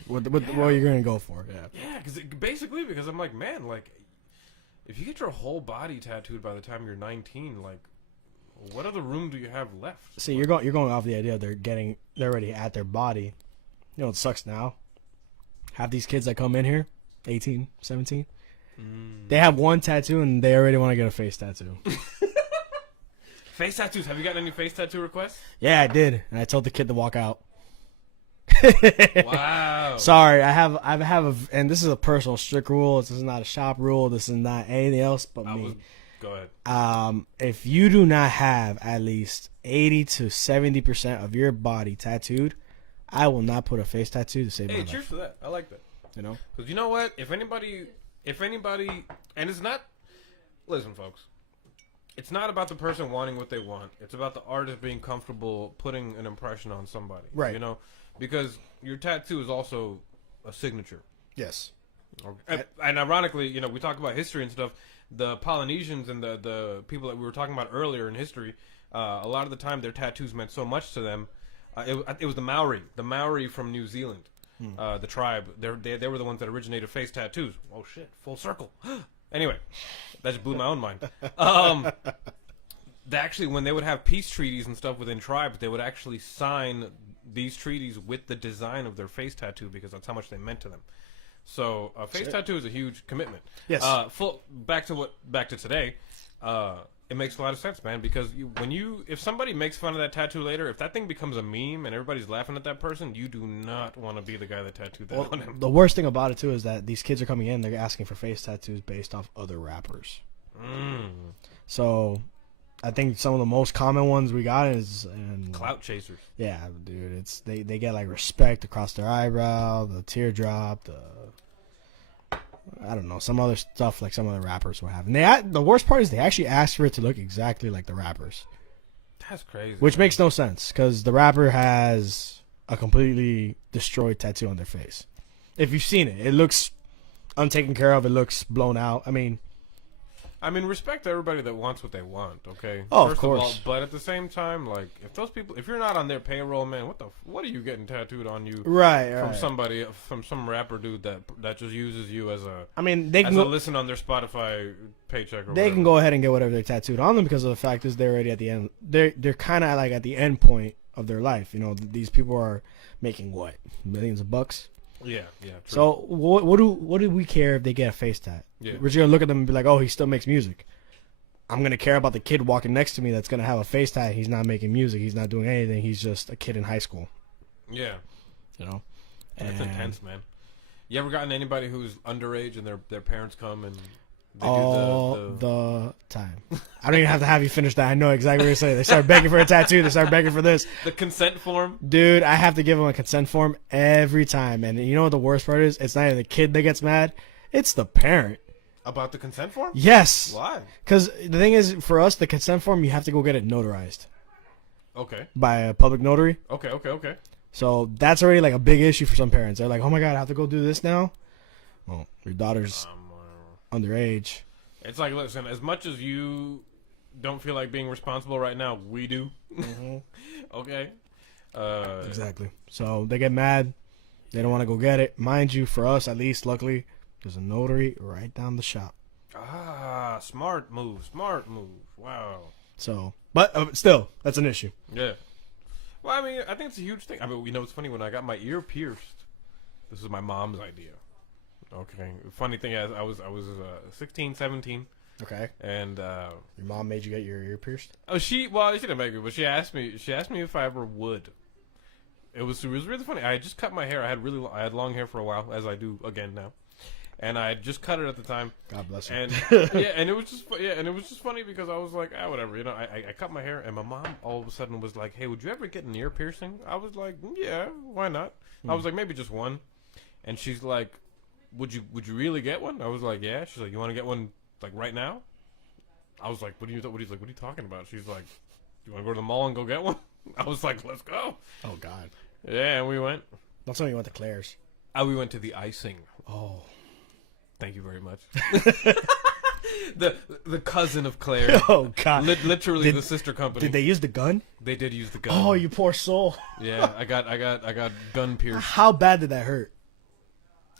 What are you gonna go for? Yeah, because I'm like, man, like if you get your whole body tattooed by the time you're 19, like what other room do you have left? See, you're going off the idea they're already at their body. It sucks now. Have these kids that come in here, 18, 17, they have one tattoo and they already want to get a face tattoo. Face tattoos. Have you gotten any face tattoo requests? Yeah, I did, and I told the kid to walk out. Wow. Sorry, I have and this is a personal strict rule. This is not a shop rule. This is not anything else but me. Go ahead. If you do not have at least 80 to 70% of your body tattooed, I will not put a face tattoo to save my life. Hey, cheers to that. I like that. Because you know what? If anybody, and it's not. Listen, folks. It's not about the person wanting what they want. It's about the artist being comfortable putting an impression on somebody. Right. Because your tattoo is also a signature. Yes. And ironically, we talk about history and stuff. The Polynesians and the people that we were talking about earlier in history, a lot of the time their tattoos meant so much to them. It was the Maori from New Zealand, the tribe. They were the ones that originated face tattoos. Oh shit! Full circle. Anyway, that just blew my own mind. Actually, when they would have peace treaties and stuff within tribes, they would actually sign these treaties with the design of their face tattoo because that's how much they meant to them. So a face tattoo is a huge commitment. Yes. Back to today. It makes a lot of sense, man. Because if somebody makes fun of that tattoo later, if that thing becomes a meme and everybody's laughing at that person, you do not want to be the guy that tattooed that on him. The worst thing about it too is that these kids are coming in, they're asking for face tattoos based off other rappers. So I think some of the most common ones we got is clout chasers. Yeah, dude, it's they get like respect across their eyebrow, the teardrop, I don't know, some other stuff like some other rappers will have. And the worst part is they actually asked for it to look exactly like the rappers. That's crazy. Which makes no sense because the rapper has a completely destroyed tattoo on their face. If you've seen it, it looks untaken care of. It looks blown out. I mean, I mean, respect to everybody that wants what they want, okay? Oh, First of course. all, but at the same time, like, if those people, if you're not on their payroll, man, what are you getting tattooed on you Right, from right. somebody, from some rapper dude that just uses you as a I mean, they can as a go, listen on their Spotify paycheck or they whatever. can go ahead and get whatever they're tattooed on them because of the fact is they're already at the end. They're kind of like at the end point of their life. You know, these people are making what, millions of bucks. Yeah, true. So what do we care if they get a face tat? Yeah. We're just gonna look at them and be like, oh, he still makes music. I'm gonna care about the kid walking next to me that's gonna have a face tat. He's not making music. He's not doing anything. He's just a kid in high school. Yeah. You know, That's intense, man. You ever gotten anybody who's underage and their parents come and they all do the time. I don't even have to have you finish that. I know exactly what you're saying. They start begging for a tattoo. They start begging for this. the consent form? Dude, I have to give them a consent form every time. And you know what the worst part is? It's not even the kid that gets mad. It's the parent. About the consent form? Yes. Why? Because the thing is, for us, the consent form, you have to go get it notarized Okay. by a public notary. Okay. So that's already like a big issue for some parents. They're like, oh my God, I have to go do this now? Well, your daughter's underage. It's like, listen, as much as you don't feel like being responsible right now, we do. Mm-hmm. Okay? Exactly. So they get mad. They don't want to go get it. Mind you, for us, at least, luckily, there's a notary right down the shop. Ah, smart move. Wow. So, but still, that's an issue. Yeah. Well, I mean, I think it's a huge thing. I mean, you know, it's funny, when I got my ear pierced, this was my mom's idea. Okay. Funny thing is, I was 16, 17, Okay. and Your mom made you get your ear pierced? she didn't make me, but she asked me if I ever would. It was really funny. I had just cut my hair. I had long hair for a while, as I do again now. And I had just cut it at the time. God bless you. And and it was just funny because I was like, whatever, you know. I cut my hair, and my mom all of a sudden was like, hey, would you ever get an ear piercing? I was like, yeah, why not? I was like, maybe just one. And she's like, would you really get one? I was like, yeah. She's like, you want to get one like right now? I was like, what are you talking about? She's like, you want to go to the mall and go get one? I was like, let's go. Oh, God. Yeah, and we went. Don't tell me you went to Claire's. We went to the icing. Oh. Thank you very much. the cousin of Claire. Oh, God. Literally the sister company. Did they use the gun? They did use the gun. Oh, you poor soul. Yeah, I got gun pierced. How bad did that hurt?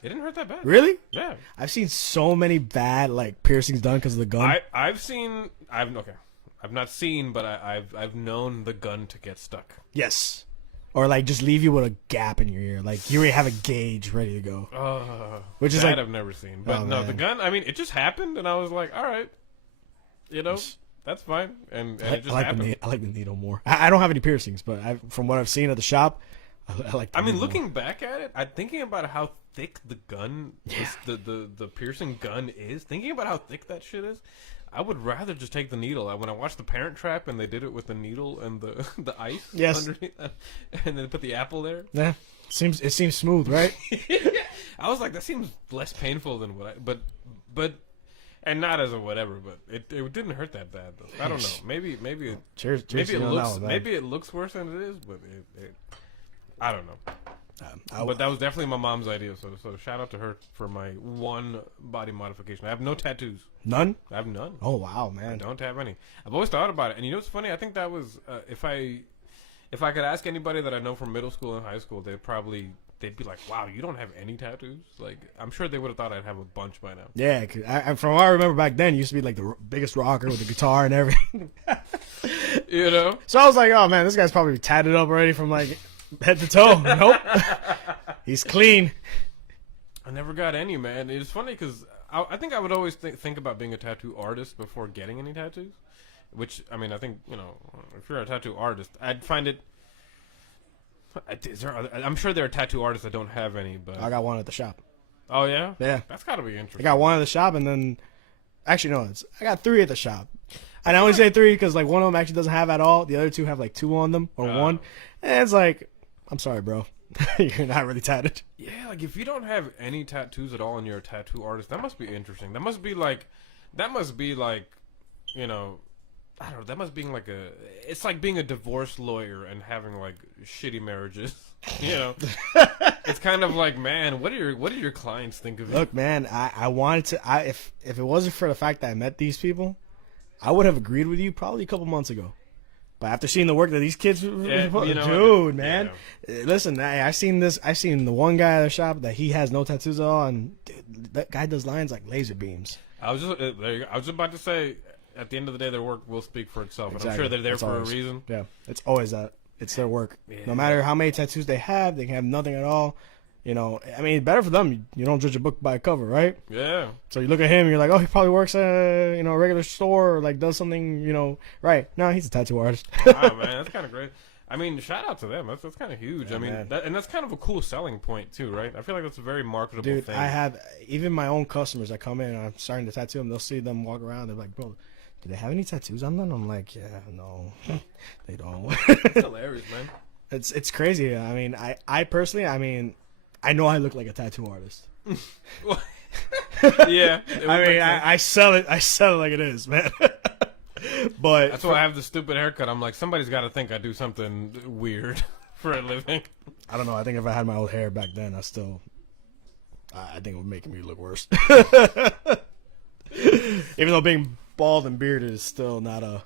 It didn't hurt that bad. Really? Yeah. I've seen so many bad like piercings done because of the gun. I've not seen, but I've known the gun to get stuck. Yes. Or like just leave you with a gap in your ear. Like you already have a gauge ready to go. Which is that like I've never seen. But Oh, no, man. the gun, I mean, it just happened, and I was like, all right. You know, that's fine. And it just happened. I like the needle more. I don't have any piercings, but from what I've seen at the shop, I like the I mean, needle looking back at it, I'm thinking about how thick the gun, the piercing gun is. Thinking about how thick that shit is, I would rather just take the needle. When I watched The Parent Trap and they did it with the needle and the ice underneath, and then put the apple there. Yeah, it seems smooth, right? I was like, that seems less painful than but and not as a whatever, but it didn't hurt that bad though. I don't know. Maybe it, Cheers maybe to it you on looks that one, man. maybe it looks worse than it is, but it I don't know. I- But that was definitely my mom's idea, so shout out to her for my one body modification. I have no tattoos. None? I have none. Oh wow, I man. don't have any. I've always thought about it, and you know what's funny? I think that was if I could ask anybody that I know from middle school and high school, they'd be like, "Wow, you don't have any tattoos?" Like, I'm sure they would have thought I'd have a bunch by now. Yeah, 'cause from what I remember back then, you used to be like the biggest rocker with the guitar and everything. You know? So I was like, oh man, this guy's probably tatted up already from like head to toe. Nope, he's clean. I never got any, man. It's funny because I think I would always think about being a tattoo artist before getting any tattoos. Which, I mean, I think, you know, if you're a tattoo artist, I'd find it... I'm sure there are tattoo artists that don't have any, but... I got one at the shop. Oh, yeah? Yeah, That's got to be I interesting. got one at the shop, and then actually no, I got 3 at the shop. And I only say 3 because like one of them actually doesn't have at all. The other 2 have like 2 on them or 1. And it's like, I'm sorry, bro, you're not really tatted. Yeah, like, if you don't have any tattoos at all and you're a tattoo artist, that must be interesting. That must be like, you know, I don't know. That must be like it's like being a divorce lawyer and having like shitty marriages. You know, it's kind of like, man, what do your clients think of you? Look, man, I wanted to. If it wasn't for the fact that I met these people, I would have agreed with you probably a couple months ago. But after seeing the work that these kids, dude, man, listen, I seen this. I seen the one guy at the shop that he has no tattoos at all, and dude, that guy does lines like laser beams. I was just about to say, at the end of the day, their work will speak for itself, Exactly. and I'm sure they're there It's for always, a reason. Yeah, it's always that. It's their work. Yeah. No matter how many tattoos they have can have nothing at all. You know, I mean, better for them. You don't judge a book by a cover, right? Yeah. So you look at him, and you're like, oh, he probably works at a regular store, or like does something, right? No, he's a tattoo artist. Wow, man, that's kind of great. I mean, shout out to them. That's kind of huge. Yeah, I mean, and that's kind of a cool selling point too, right? I feel like that's a very marketable Dude, thing. I have even my own customers that come in and I'm starting to tattoo them. They'll see them walk around. They're like, bro, do they have any tattoos on them? I'm like, yeah, no, they don't. It's hilarious, man. It's crazy. I mean, I personally, I know I look like a tattoo artist. Yeah. I sell it. I sell it like it is, man. But that's why I have the stupid haircut. I'm like, somebody's got to think I do something weird for a living. I don't know. I think if I had my old hair back then, I think it would make me look worse. Even though being bald and bearded is still not a.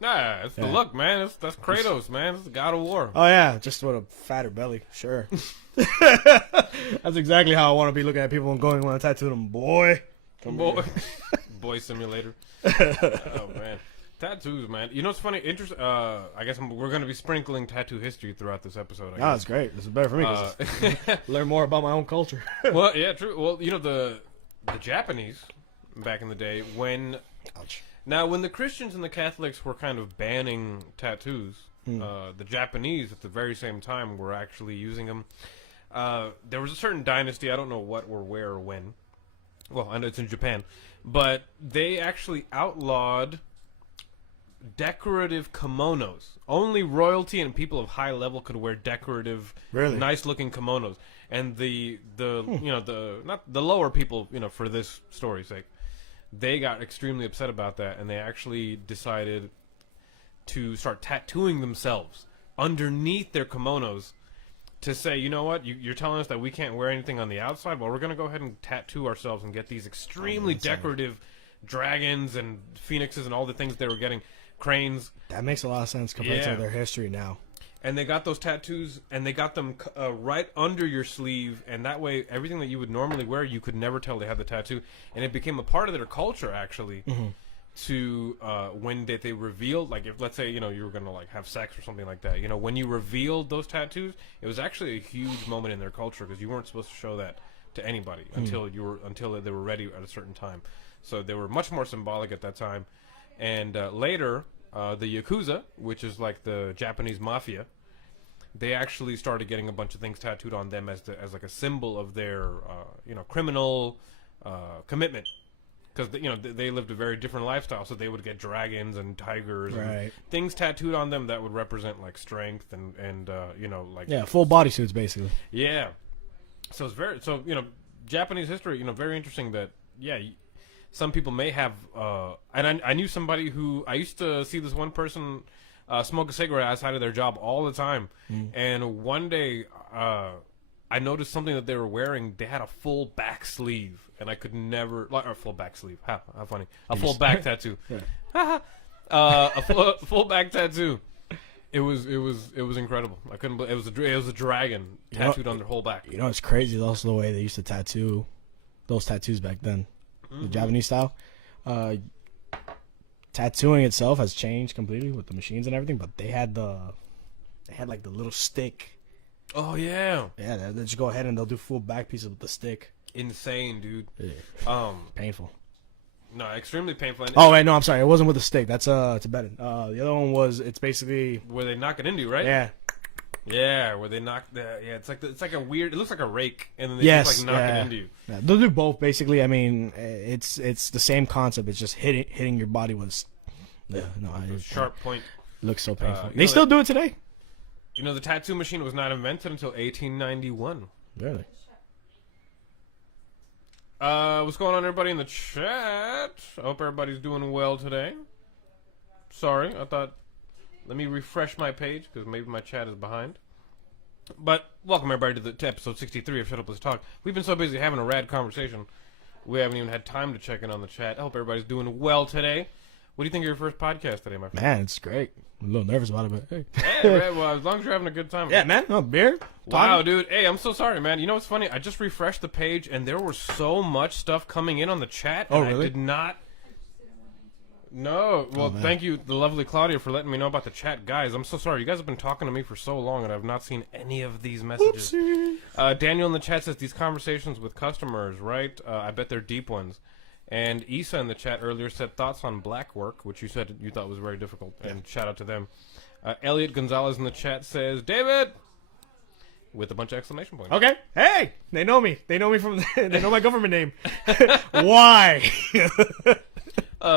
Nah, it's the look, man. That's Kratos, man. It's the God of War. Oh yeah, just with a fatter belly, sure. That's exactly how I want to be looking at people and going when I tattoo them, boy. Boy simulator. Oh man, tattoos, man. You know what's funny? I guess we're going to be sprinkling tattoo history throughout this episode. That's great. This is better for me. 'Cause learn more about my own culture. Well, yeah, true. Well, the Japanese back in the day when. Ouch. Now, when the Christians and the Catholics were kind of banning tattoos, the Japanese at the very same time were actually using them. There was a certain dynasty, I don't know what or where or when. Well, I know it's in Japan. But they actually outlawed decorative kimonos. Only royalty and people of high level could wear decorative, nice-looking kimonos. And the not the lower people, for this story's sake, they got extremely upset about that, and they actually decided to start tattooing themselves underneath their kimonos to say, you know what, you're telling us that we can't wear anything on the outside? Well, we're going to go ahead and tattoo ourselves and get these extremely decorative dragons and phoenixes and all the things they were getting, cranes. That makes a lot of sense compared to their history now. And they got those tattoos, and they got them right under your sleeve, and that way, everything that you would normally wear, you could never tell they had the tattoo. And it became a part of their culture, actually, to when they revealed, like, if, let's say, you were going to, like, have sex or something like that, when you revealed those tattoos, it was actually a huge moment in their culture, because you weren't supposed to show that to anybody until they were ready at a certain time. So they were much more symbolic at that time. And later... the Yakuza, which is like the Japanese mafia, they actually started getting a bunch of things tattooed on them as like a symbol of their criminal commitment, because they lived a very different lifestyle. So they would get dragons and tigers and things tattooed on them that would represent like strength and like full bodysuits basically. Yeah, so it's Japanese history, very interesting that some people may have, and I knew somebody who, I used to see this one person smoke a cigarette outside of their job all the time. And one day, I noticed something that they were wearing. They had a full back sleeve, and I could never, or full back sleeve, how funny, a full back tattoo. A full back tattoo. It was incredible. I couldn't believe it was a dragon tattooed on their whole back. It's crazy. It's also the way they used to tattoo those tattoos back then. The Japanese style. Tattooing itself has changed completely with the machines and everything, but they had like the little stick. Oh yeah. Yeah, they just go ahead and they'll do full back pieces with the stick. Insane, dude. Yeah. Painful. No, extremely painful. Oh wait, no, I'm sorry. It wasn't with the stick. That's Tibetan. The other one was, it's basically where they knock it into, right? Yeah. Yeah, where they knock it's like a weird. It looks like a rake, and then they just like knock it into you. Yeah, they'll do both basically. I mean, it's the same concept. It's just hitting your body with a sharp point. It looks so painful. They still do it today. The tattoo machine was not invented until 1891. Really? What's going on, everybody in the chat? I hope everybody's doing well today. Sorry, I thought. Let me refresh my page because maybe my chat is behind. But welcome everybody to episode 63 of Shut Up Let's Talk. We've been so busy having a rad conversation, we haven't even had time to check in on the chat. I hope everybody's doing well today. What do you think of your first podcast today, my friend? Man, it's great. I'm a little nervous about it, but hey. Hey, man, well, as long as you're having a good time. Yeah, man. No beer. Wow, dude. Hey, I'm so sorry, man. You know what's funny? I just refreshed the page, and there was so much stuff coming in on the chat. Oh, and really? I did not... No. Well, man. thank you, the lovely Claudia, for letting me know about the chat. Guys, I'm so sorry. You guys have been talking to me for so long, and I've not seen any of these messages. Oopsie. Daniel in the chat says, these conversations with customers, right? I bet they're deep ones. And Issa in the chat earlier said thoughts on black work, which you said you thought was very difficult, and shout out to them. Elliot Gonzalez in the chat says, David! With a bunch of exclamation points. Okay. Hey, they know me. They know me from. They know my government name. Why?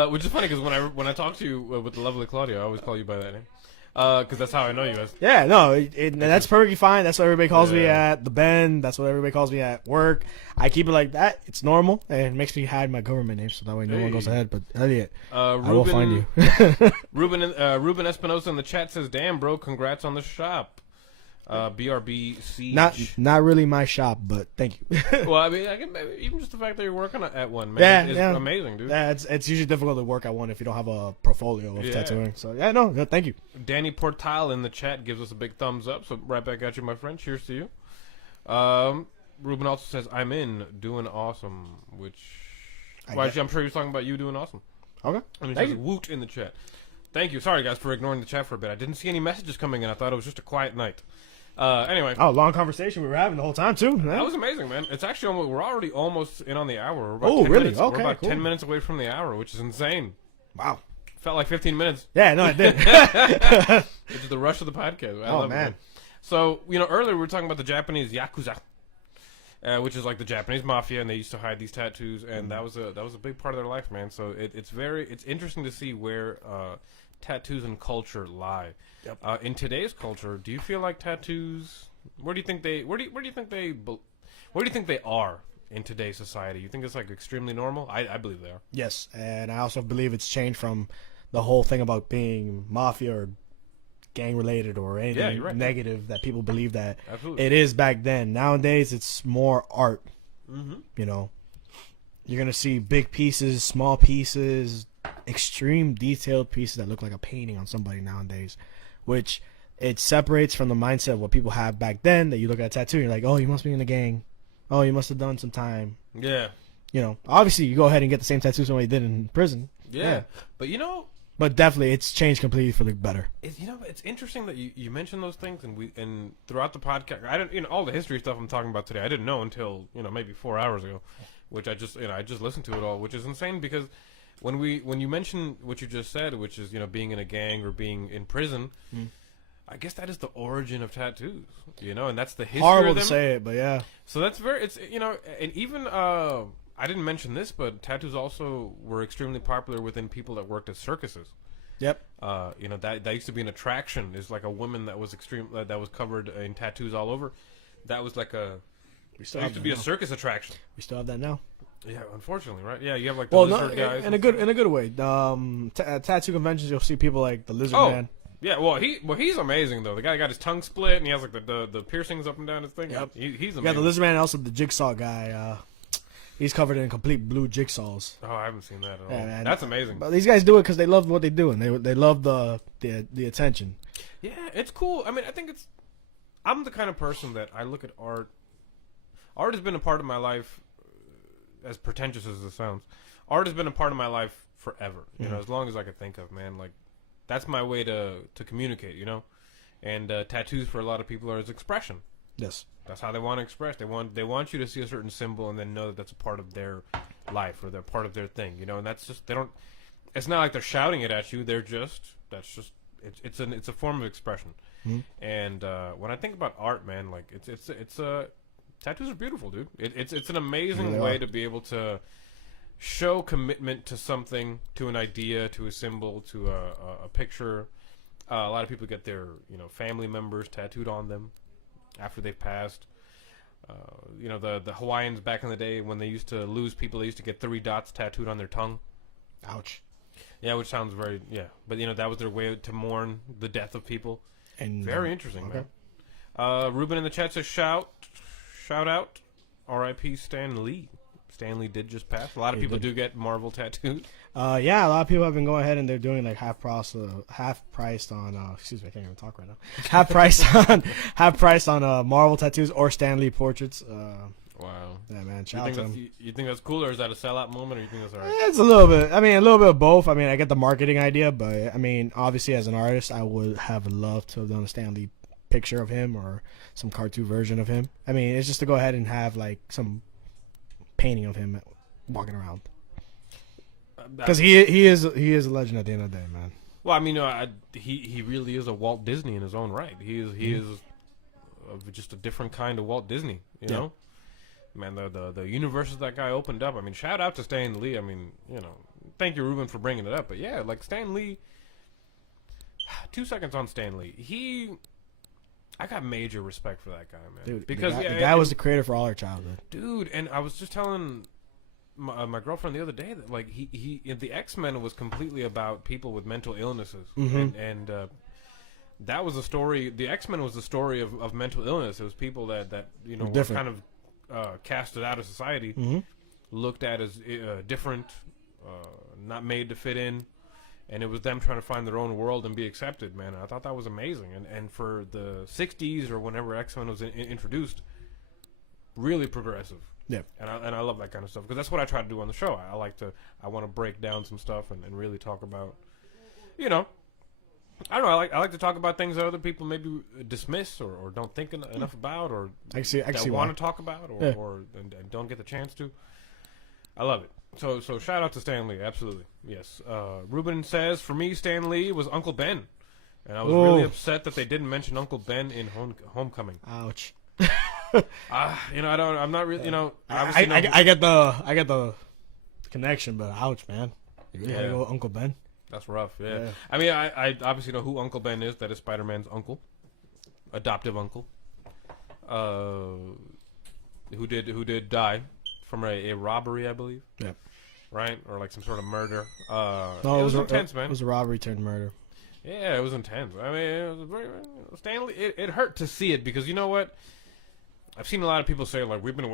Which is funny because when I talk to you with the lovely Claudia, I always call you by that name. Because that's how I know you as. Yeah, no, that's perfectly fine. That's what everybody calls me Yeah. at the Bend. That's what everybody calls me at work. I keep it like that. It's normal, and it makes me hide my government name so that way no one goes Hey. ahead. But Elliot, Ruben, I will find you. Ruben Espinosa in the chat says, "Damn, bro, congrats on the shop." BRB Siege. Not really my shop, but thank you. Well, I mean, even just the fact that you're working at one, man, is amazing, dude. Yeah, it's usually difficult to work at one if you don't have a portfolio of Yeah. tattooing. So yeah, no, thank you. Danny Portal in the chat gives us a big thumbs up. So right back at you, my friend. Cheers to you. Ruben also says, "I'm in, doing awesome," which I'm sure he was talking about you doing awesome. Okay, And he thank says, you. "Woot" in the chat. Thank you. Sorry guys for ignoring the chat for a bit. I didn't see any messages coming in. I thought it was just a quiet night. Anyway. Oh, long conversation we were having the whole time too. That was amazing, man. It's actually we're already almost in on the hour. We're about Oh, 10 really? Minutes, Okay, we're about cool. 10 minutes away from the hour, which is insane. Wow. Felt like 15 minutes. Yeah, no, it did. Which is the rush of the podcast. I Oh, love it, man. So, earlier we were talking about the Japanese Yakuza, which is like the Japanese mafia, and they used to hide these tattoos, and that was a big part of their life, man. So it's interesting to see where tattoos and culture lie. Yep. In today's culture, do you feel like tattoos? Where do you think they are in today's society? You think it's like extremely normal? I believe they are. Yes, and I also believe it's changed from the whole thing about being mafia or gang related or anything Yeah, you're right. negative that people believe that Absolutely. it is back then. Nowadays, it's more art. Mm-hmm. You're gonna see big pieces, small pieces, extreme detailed pieces that look like a painting on somebody nowadays, which it separates from the mindset of what people have back then. That you look at a tattoo, you're like, oh, you must be in the gang. Oh, you must have done some time. Yeah. Obviously, you go ahead and get the same tattoo somebody did in prison. Yeah. But But definitely, it's changed completely for the better. it's interesting that you mentioned those things, and throughout the podcast, I didn't, all the history stuff I'm talking about today, I didn't know until maybe 4 hours ago, which I just listened to it all, which is insane because when you mention what you just said, which is being in a gang or being in prison. I guess that is the origin of tattoos, and that's the history Horrible of them. to say it, but yeah. So that's and even I didn't mention this, but tattoos also were extremely popular within people that worked at circuses. Yep. That used to be an attraction. Is like a woman that was that was covered in tattoos all over. That was like We still it have used to that be a now. circus attraction. We still have that now. Yeah, unfortunately, right? Yeah, you have like the Well, no, lizard guys. in a good way. At tattoo conventions, you'll see people like the Lizard Oh. Man. Yeah, he's amazing though. The guy got his tongue split and he has like the piercings up and down his thing. Yep. He's amazing. You got the Lizard Man and also the Jigsaw guy. He's covered in complete blue jigsaws. Oh, I haven't seen that at all. Yeah, man. That's amazing. But these guys do it because they love what they do, and they love the attention. Yeah, it's cool. I mean, I think I'm the kind of person that I look at art. Art has been a part of my life, as pretentious as it sounds. Art has been a part of my life forever. As long as I could think of, man. Like, that's my way to communicate, And tattoos for a lot of people are as expression. Yes. That's how they want to express. They want you to see a certain symbol and then know that that's a part of their life or they're part of their thing, And that's just it's not like they're shouting it at you. It's a form of expression. Mm-hmm. And when I think about art, man, like it's tattoos are beautiful, dude. It's an amazing They way are. to be able to show commitment to something, to an idea, to a symbol, to a picture. A lot of people get their family members tattooed on them after they've passed. The Hawaiians back in the day when they used to lose people, they used to get 3 dots tattooed on their tongue. Ouch. Yeah, which sounds very but that was their way to mourn the death of people. And Very interesting, man. Ruben in the chat says shout out, R.I.P. Stan Lee. Stan Lee did just pass. A lot of people do get Marvel tattoos. Yeah, a lot of people have been going ahead and they're doing like half priced on. Excuse me, I can't even talk right now. Half price on Marvel tattoos or Stan Lee portraits. Wow. Yeah, man. Shout out to them. You think that's cool, or is that a sellout moment, or you think that's alright? It's a little bit. I mean, a little bit of both. I mean, I get the marketing idea, but I mean, obviously, as an artist, I would have loved to have done a Stan Lee picture of him or some cartoon version of him. I mean, it's just to go ahead and have like some painting of him walking around. Because he is a legend at the end of the day, man. Well, I mean, he really is a Walt Disney in his own right. He is just a different kind of Walt Disney, you know. Man, the universes that guy opened up. I mean, shout out to Stan Lee. I mean, thank you, Ruben, for bringing it up. But yeah, like Stan Lee. 2 seconds on Stan Lee. I got major respect for that guy, man. Dude, because the guy was the creator for all our childhood. Dude, and I was just telling my girlfriend the other day that like the X-Men was completely about people with mental illnesses, and that was a story. The X-Men was the story of mental illness. It was people that were kind of casted out of society, looked at as different, not made to fit in, and it was them trying to find their own world and be accepted. Man, I thought that was amazing. And for the '60s or whenever X-Men was introduced, really progressive. Yeah, and I love that kind of stuff because that's what I try to do on the show. I want to break down some stuff and really talk about, I don't know. I like to talk about things that other people maybe dismiss or don't think enough about, or that want to talk about, or and don't get the chance to. I love it. So shout out to Stan Lee, absolutely, yes. Ruben says for me, Stan Lee was Uncle Ben, and I was really upset that they didn't mention Uncle Ben in Homecoming. Ouch. I'm not really. I get the connection, but ouch, man. You really had to go with Uncle Ben. That's rough, yeah. I mean, I obviously know who Uncle Ben is. That is Spider-Man's uncle, adoptive uncle, who did die from a robbery, I believe. Yeah. Right, or like some sort of murder. No, it was intense, man. It was a robbery turned murder. Yeah, it was intense. I mean, it was very Stanley. It hurt to see it because you know what? I've seen a lot of people say like we've been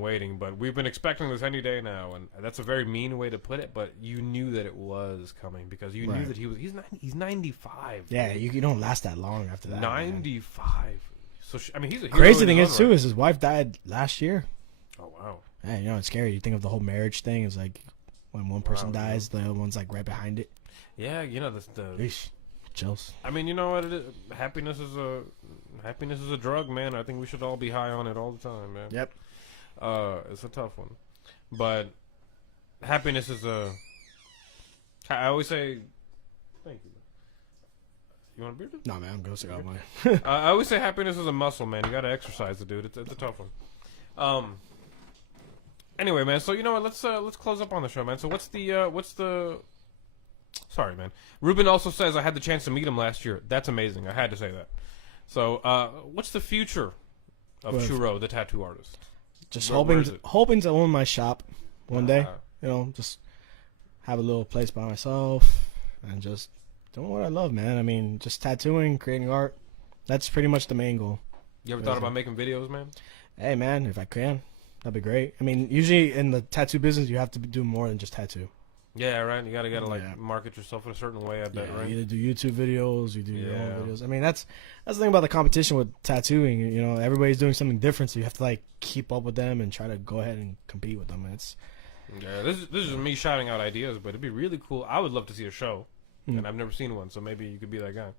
waiting, but we've been expecting this any day now, and that's a very mean way to put it. But you knew that it was coming because you knew that he's 95. Yeah, you don't last that long after that. 95. Man. So I mean, he's a hero. Crazy thing is too is his wife died last year. Oh wow. Yeah, it's scary. You think of the whole marriage thing. It's like when one person dies, the other one's like right behind it. Yeah, the Eesh, chills. I mean, you know what it is? Happiness is a drug, man. I think we should all be high on it all the time, man. Yep. It's a tough one, but happiness is I always say, thank you. You want a beer? No, man, I'm good. I got mine. I always say happiness is a muscle, man. You got to exercise it, dude. It's a tough one. Anyway, man. So you know what? Let's close up on the show, man. So what's the Sorry, man. Ruben also says I had the chance to meet him last year. That's amazing. I had to say that. So, what's the future of Churro, the tattoo artist? Just hoping to own my shop one day. Just have a little place by myself and just doing what I love, man. I mean, just tattooing, creating art. That's pretty much the main goal. You ever thought about making videos, man? Hey, man, if I can, that'd be great. I mean, usually in the tattoo business, you have to do more than just tattoo. Yeah, right. You gotta market yourself in a certain way. I bet, right? You either do YouTube videos, you do your own videos. I mean, that's the thing about the competition with tattooing. Everybody's doing something different, so you have to like keep up with them and try to go ahead and compete with them. This is me shouting out ideas, but it'd be really cool. I would love to see a show, and I've never seen one, so maybe you could be that guy.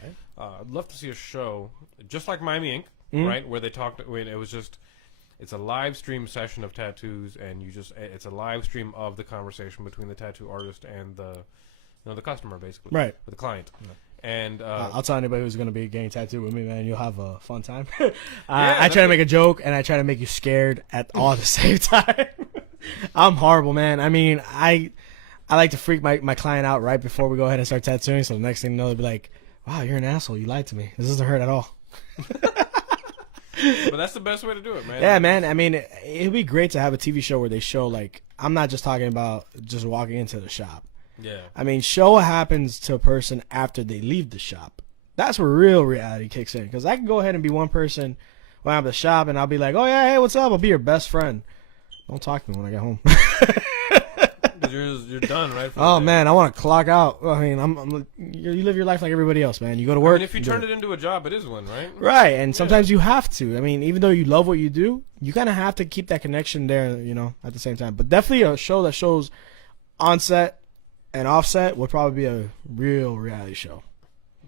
Right. I'd love to see a show just like Miami Ink, right? Where they talked. It was just. It's a live stream session of tattoos, and it's a live stream of the conversation between the tattoo artist and the customer, basically, right, with the client. Yeah. And I'll tell anybody who's going to be getting tattooed with me, man, you'll have a fun time. I try to make a joke, and I try to make you scared at all the same time. I'm horrible, man. I mean, I like to freak my client out right before we go ahead and start tattooing, so the next thing you know, they'll be like, wow, you're an asshole. You lied to me. This doesn't hurt at all. But that's the best way to do it, man. Yeah, man. I mean, it'd be great to have a TV show where they show, like, I'm not just talking about just walking into the shop. Yeah. I mean, show what happens to a person after they leave the shop. That's where real reality kicks in. Because I can go ahead and be one person when I'm at the shop, and I'll be like, oh, yeah, hey, what's up? I'll be your best friend. Don't talk to me when I get home. You're done, right? Oh, man, I want to clock out. I mean, you live your life like everybody else, man. You go to work. I mean, if you turn it into a job, it is one, right? Right, and sometimes you have to. I mean, even though you love what you do, you kind of have to keep that connection there, at the same time. But definitely a show that shows on-set and off-set would probably be a real reality show.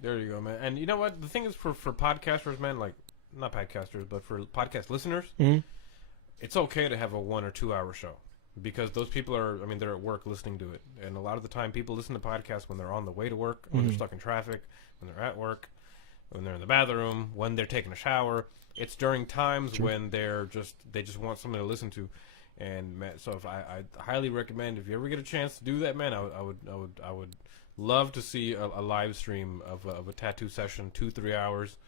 There you go, man. And you know what? The thing is for podcasters, man, like, not podcasters, but for podcast listeners, it's okay to have a 1 or 2 hour show. Because those people they're at work listening to it. And a lot of the time, people listen to podcasts when they're on the way to work, when they're stuck in traffic, when they're at work, when they're in the bathroom, when they're taking a shower. It's during times when they just want something to listen to. And man, so if I highly recommend, if you ever get a chance to do that, man, I would love to see a live stream of a tattoo session, 2-3 hours,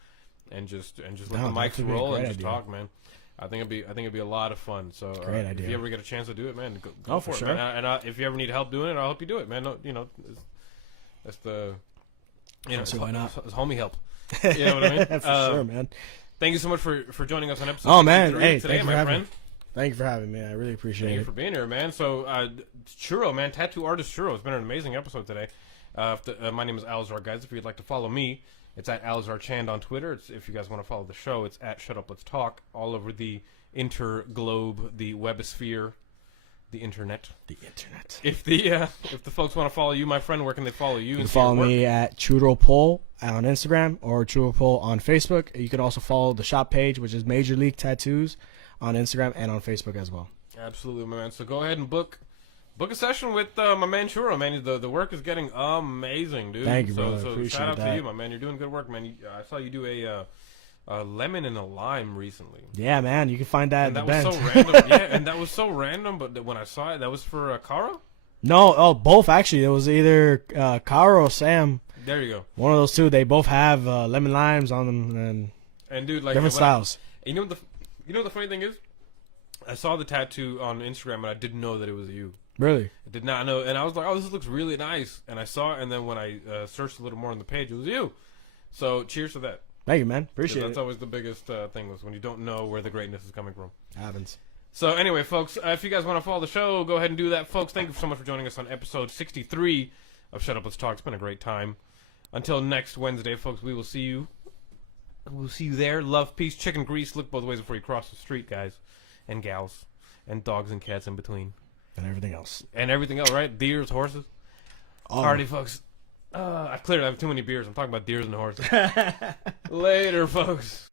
and just let the mics roll and just talk, man. I think it'd be a lot of fun. So if you ever get a chance to do it, man, go for it, sure. man. And if you ever need help doing it, I'll help you do it, man. No, that's the it's homie help. You know what I mean? For sure, man. Thank you so much for joining us on episode. Oh man, hey, today, my friend. Thank you for having me. I really appreciate it. Thank you for being here, man. So Churro, man, tattoo artist Churro. It's been an amazing episode today. My name is Alzar, guys. If you'd like to follow me, it's at Alzar Chand on Twitter. If you guys want to follow the show, it's at Shut Up Let's Talk all over the interglobe, the webosphere, the internet. The internet. If the folks want to follow you, my friend, where can they follow you? You can follow me at Churro Pole on Instagram or Churro Pole on Facebook. You can also follow the shop page, which is Major League Tattoos, on Instagram and on Facebook as well. Absolutely, man. So go ahead and book a session with my man Churro, man. The work is getting amazing, dude. Thank you, brother. So appreciate shout out that. to you, my man. You're doing good work, man. I saw you do a lemon and a lime recently. Yeah, man. You can find that and at the that was bench. so random. Yeah, and that was so random. But when I saw it, that was for Churro? No, both actually. It was either Churro or Sam. There you go. One of those two. They both have lemon limes on them and dude, like different styles. You know what the funny thing is? I saw the tattoo on Instagram and I didn't know that it was you. Really? I did not know, and I was like, "Oh, this looks really nice." And I saw it, and then when I searched a little more on the page, it was you. So, cheers to that. Thank you, man. Appreciate it. That's always the biggest thing was when you don't know where the greatness is coming from. Happens. So, anyway, folks, if you guys want to follow the show, go ahead and do that, folks. Thank you so much for joining us on episode 63 of Shut Up Let's Talk. It's been a great time. Until next Wednesday, folks, we will see you. We'll see you there. Love, peace, chicken grease. Look both ways before you cross the street, guys and gals, and dogs and cats in between. And everything else. And everything else, right? Deers, horses. Party, folks. I've cleared. I have too many beers. I'm talking about deers and horses. Later, folks.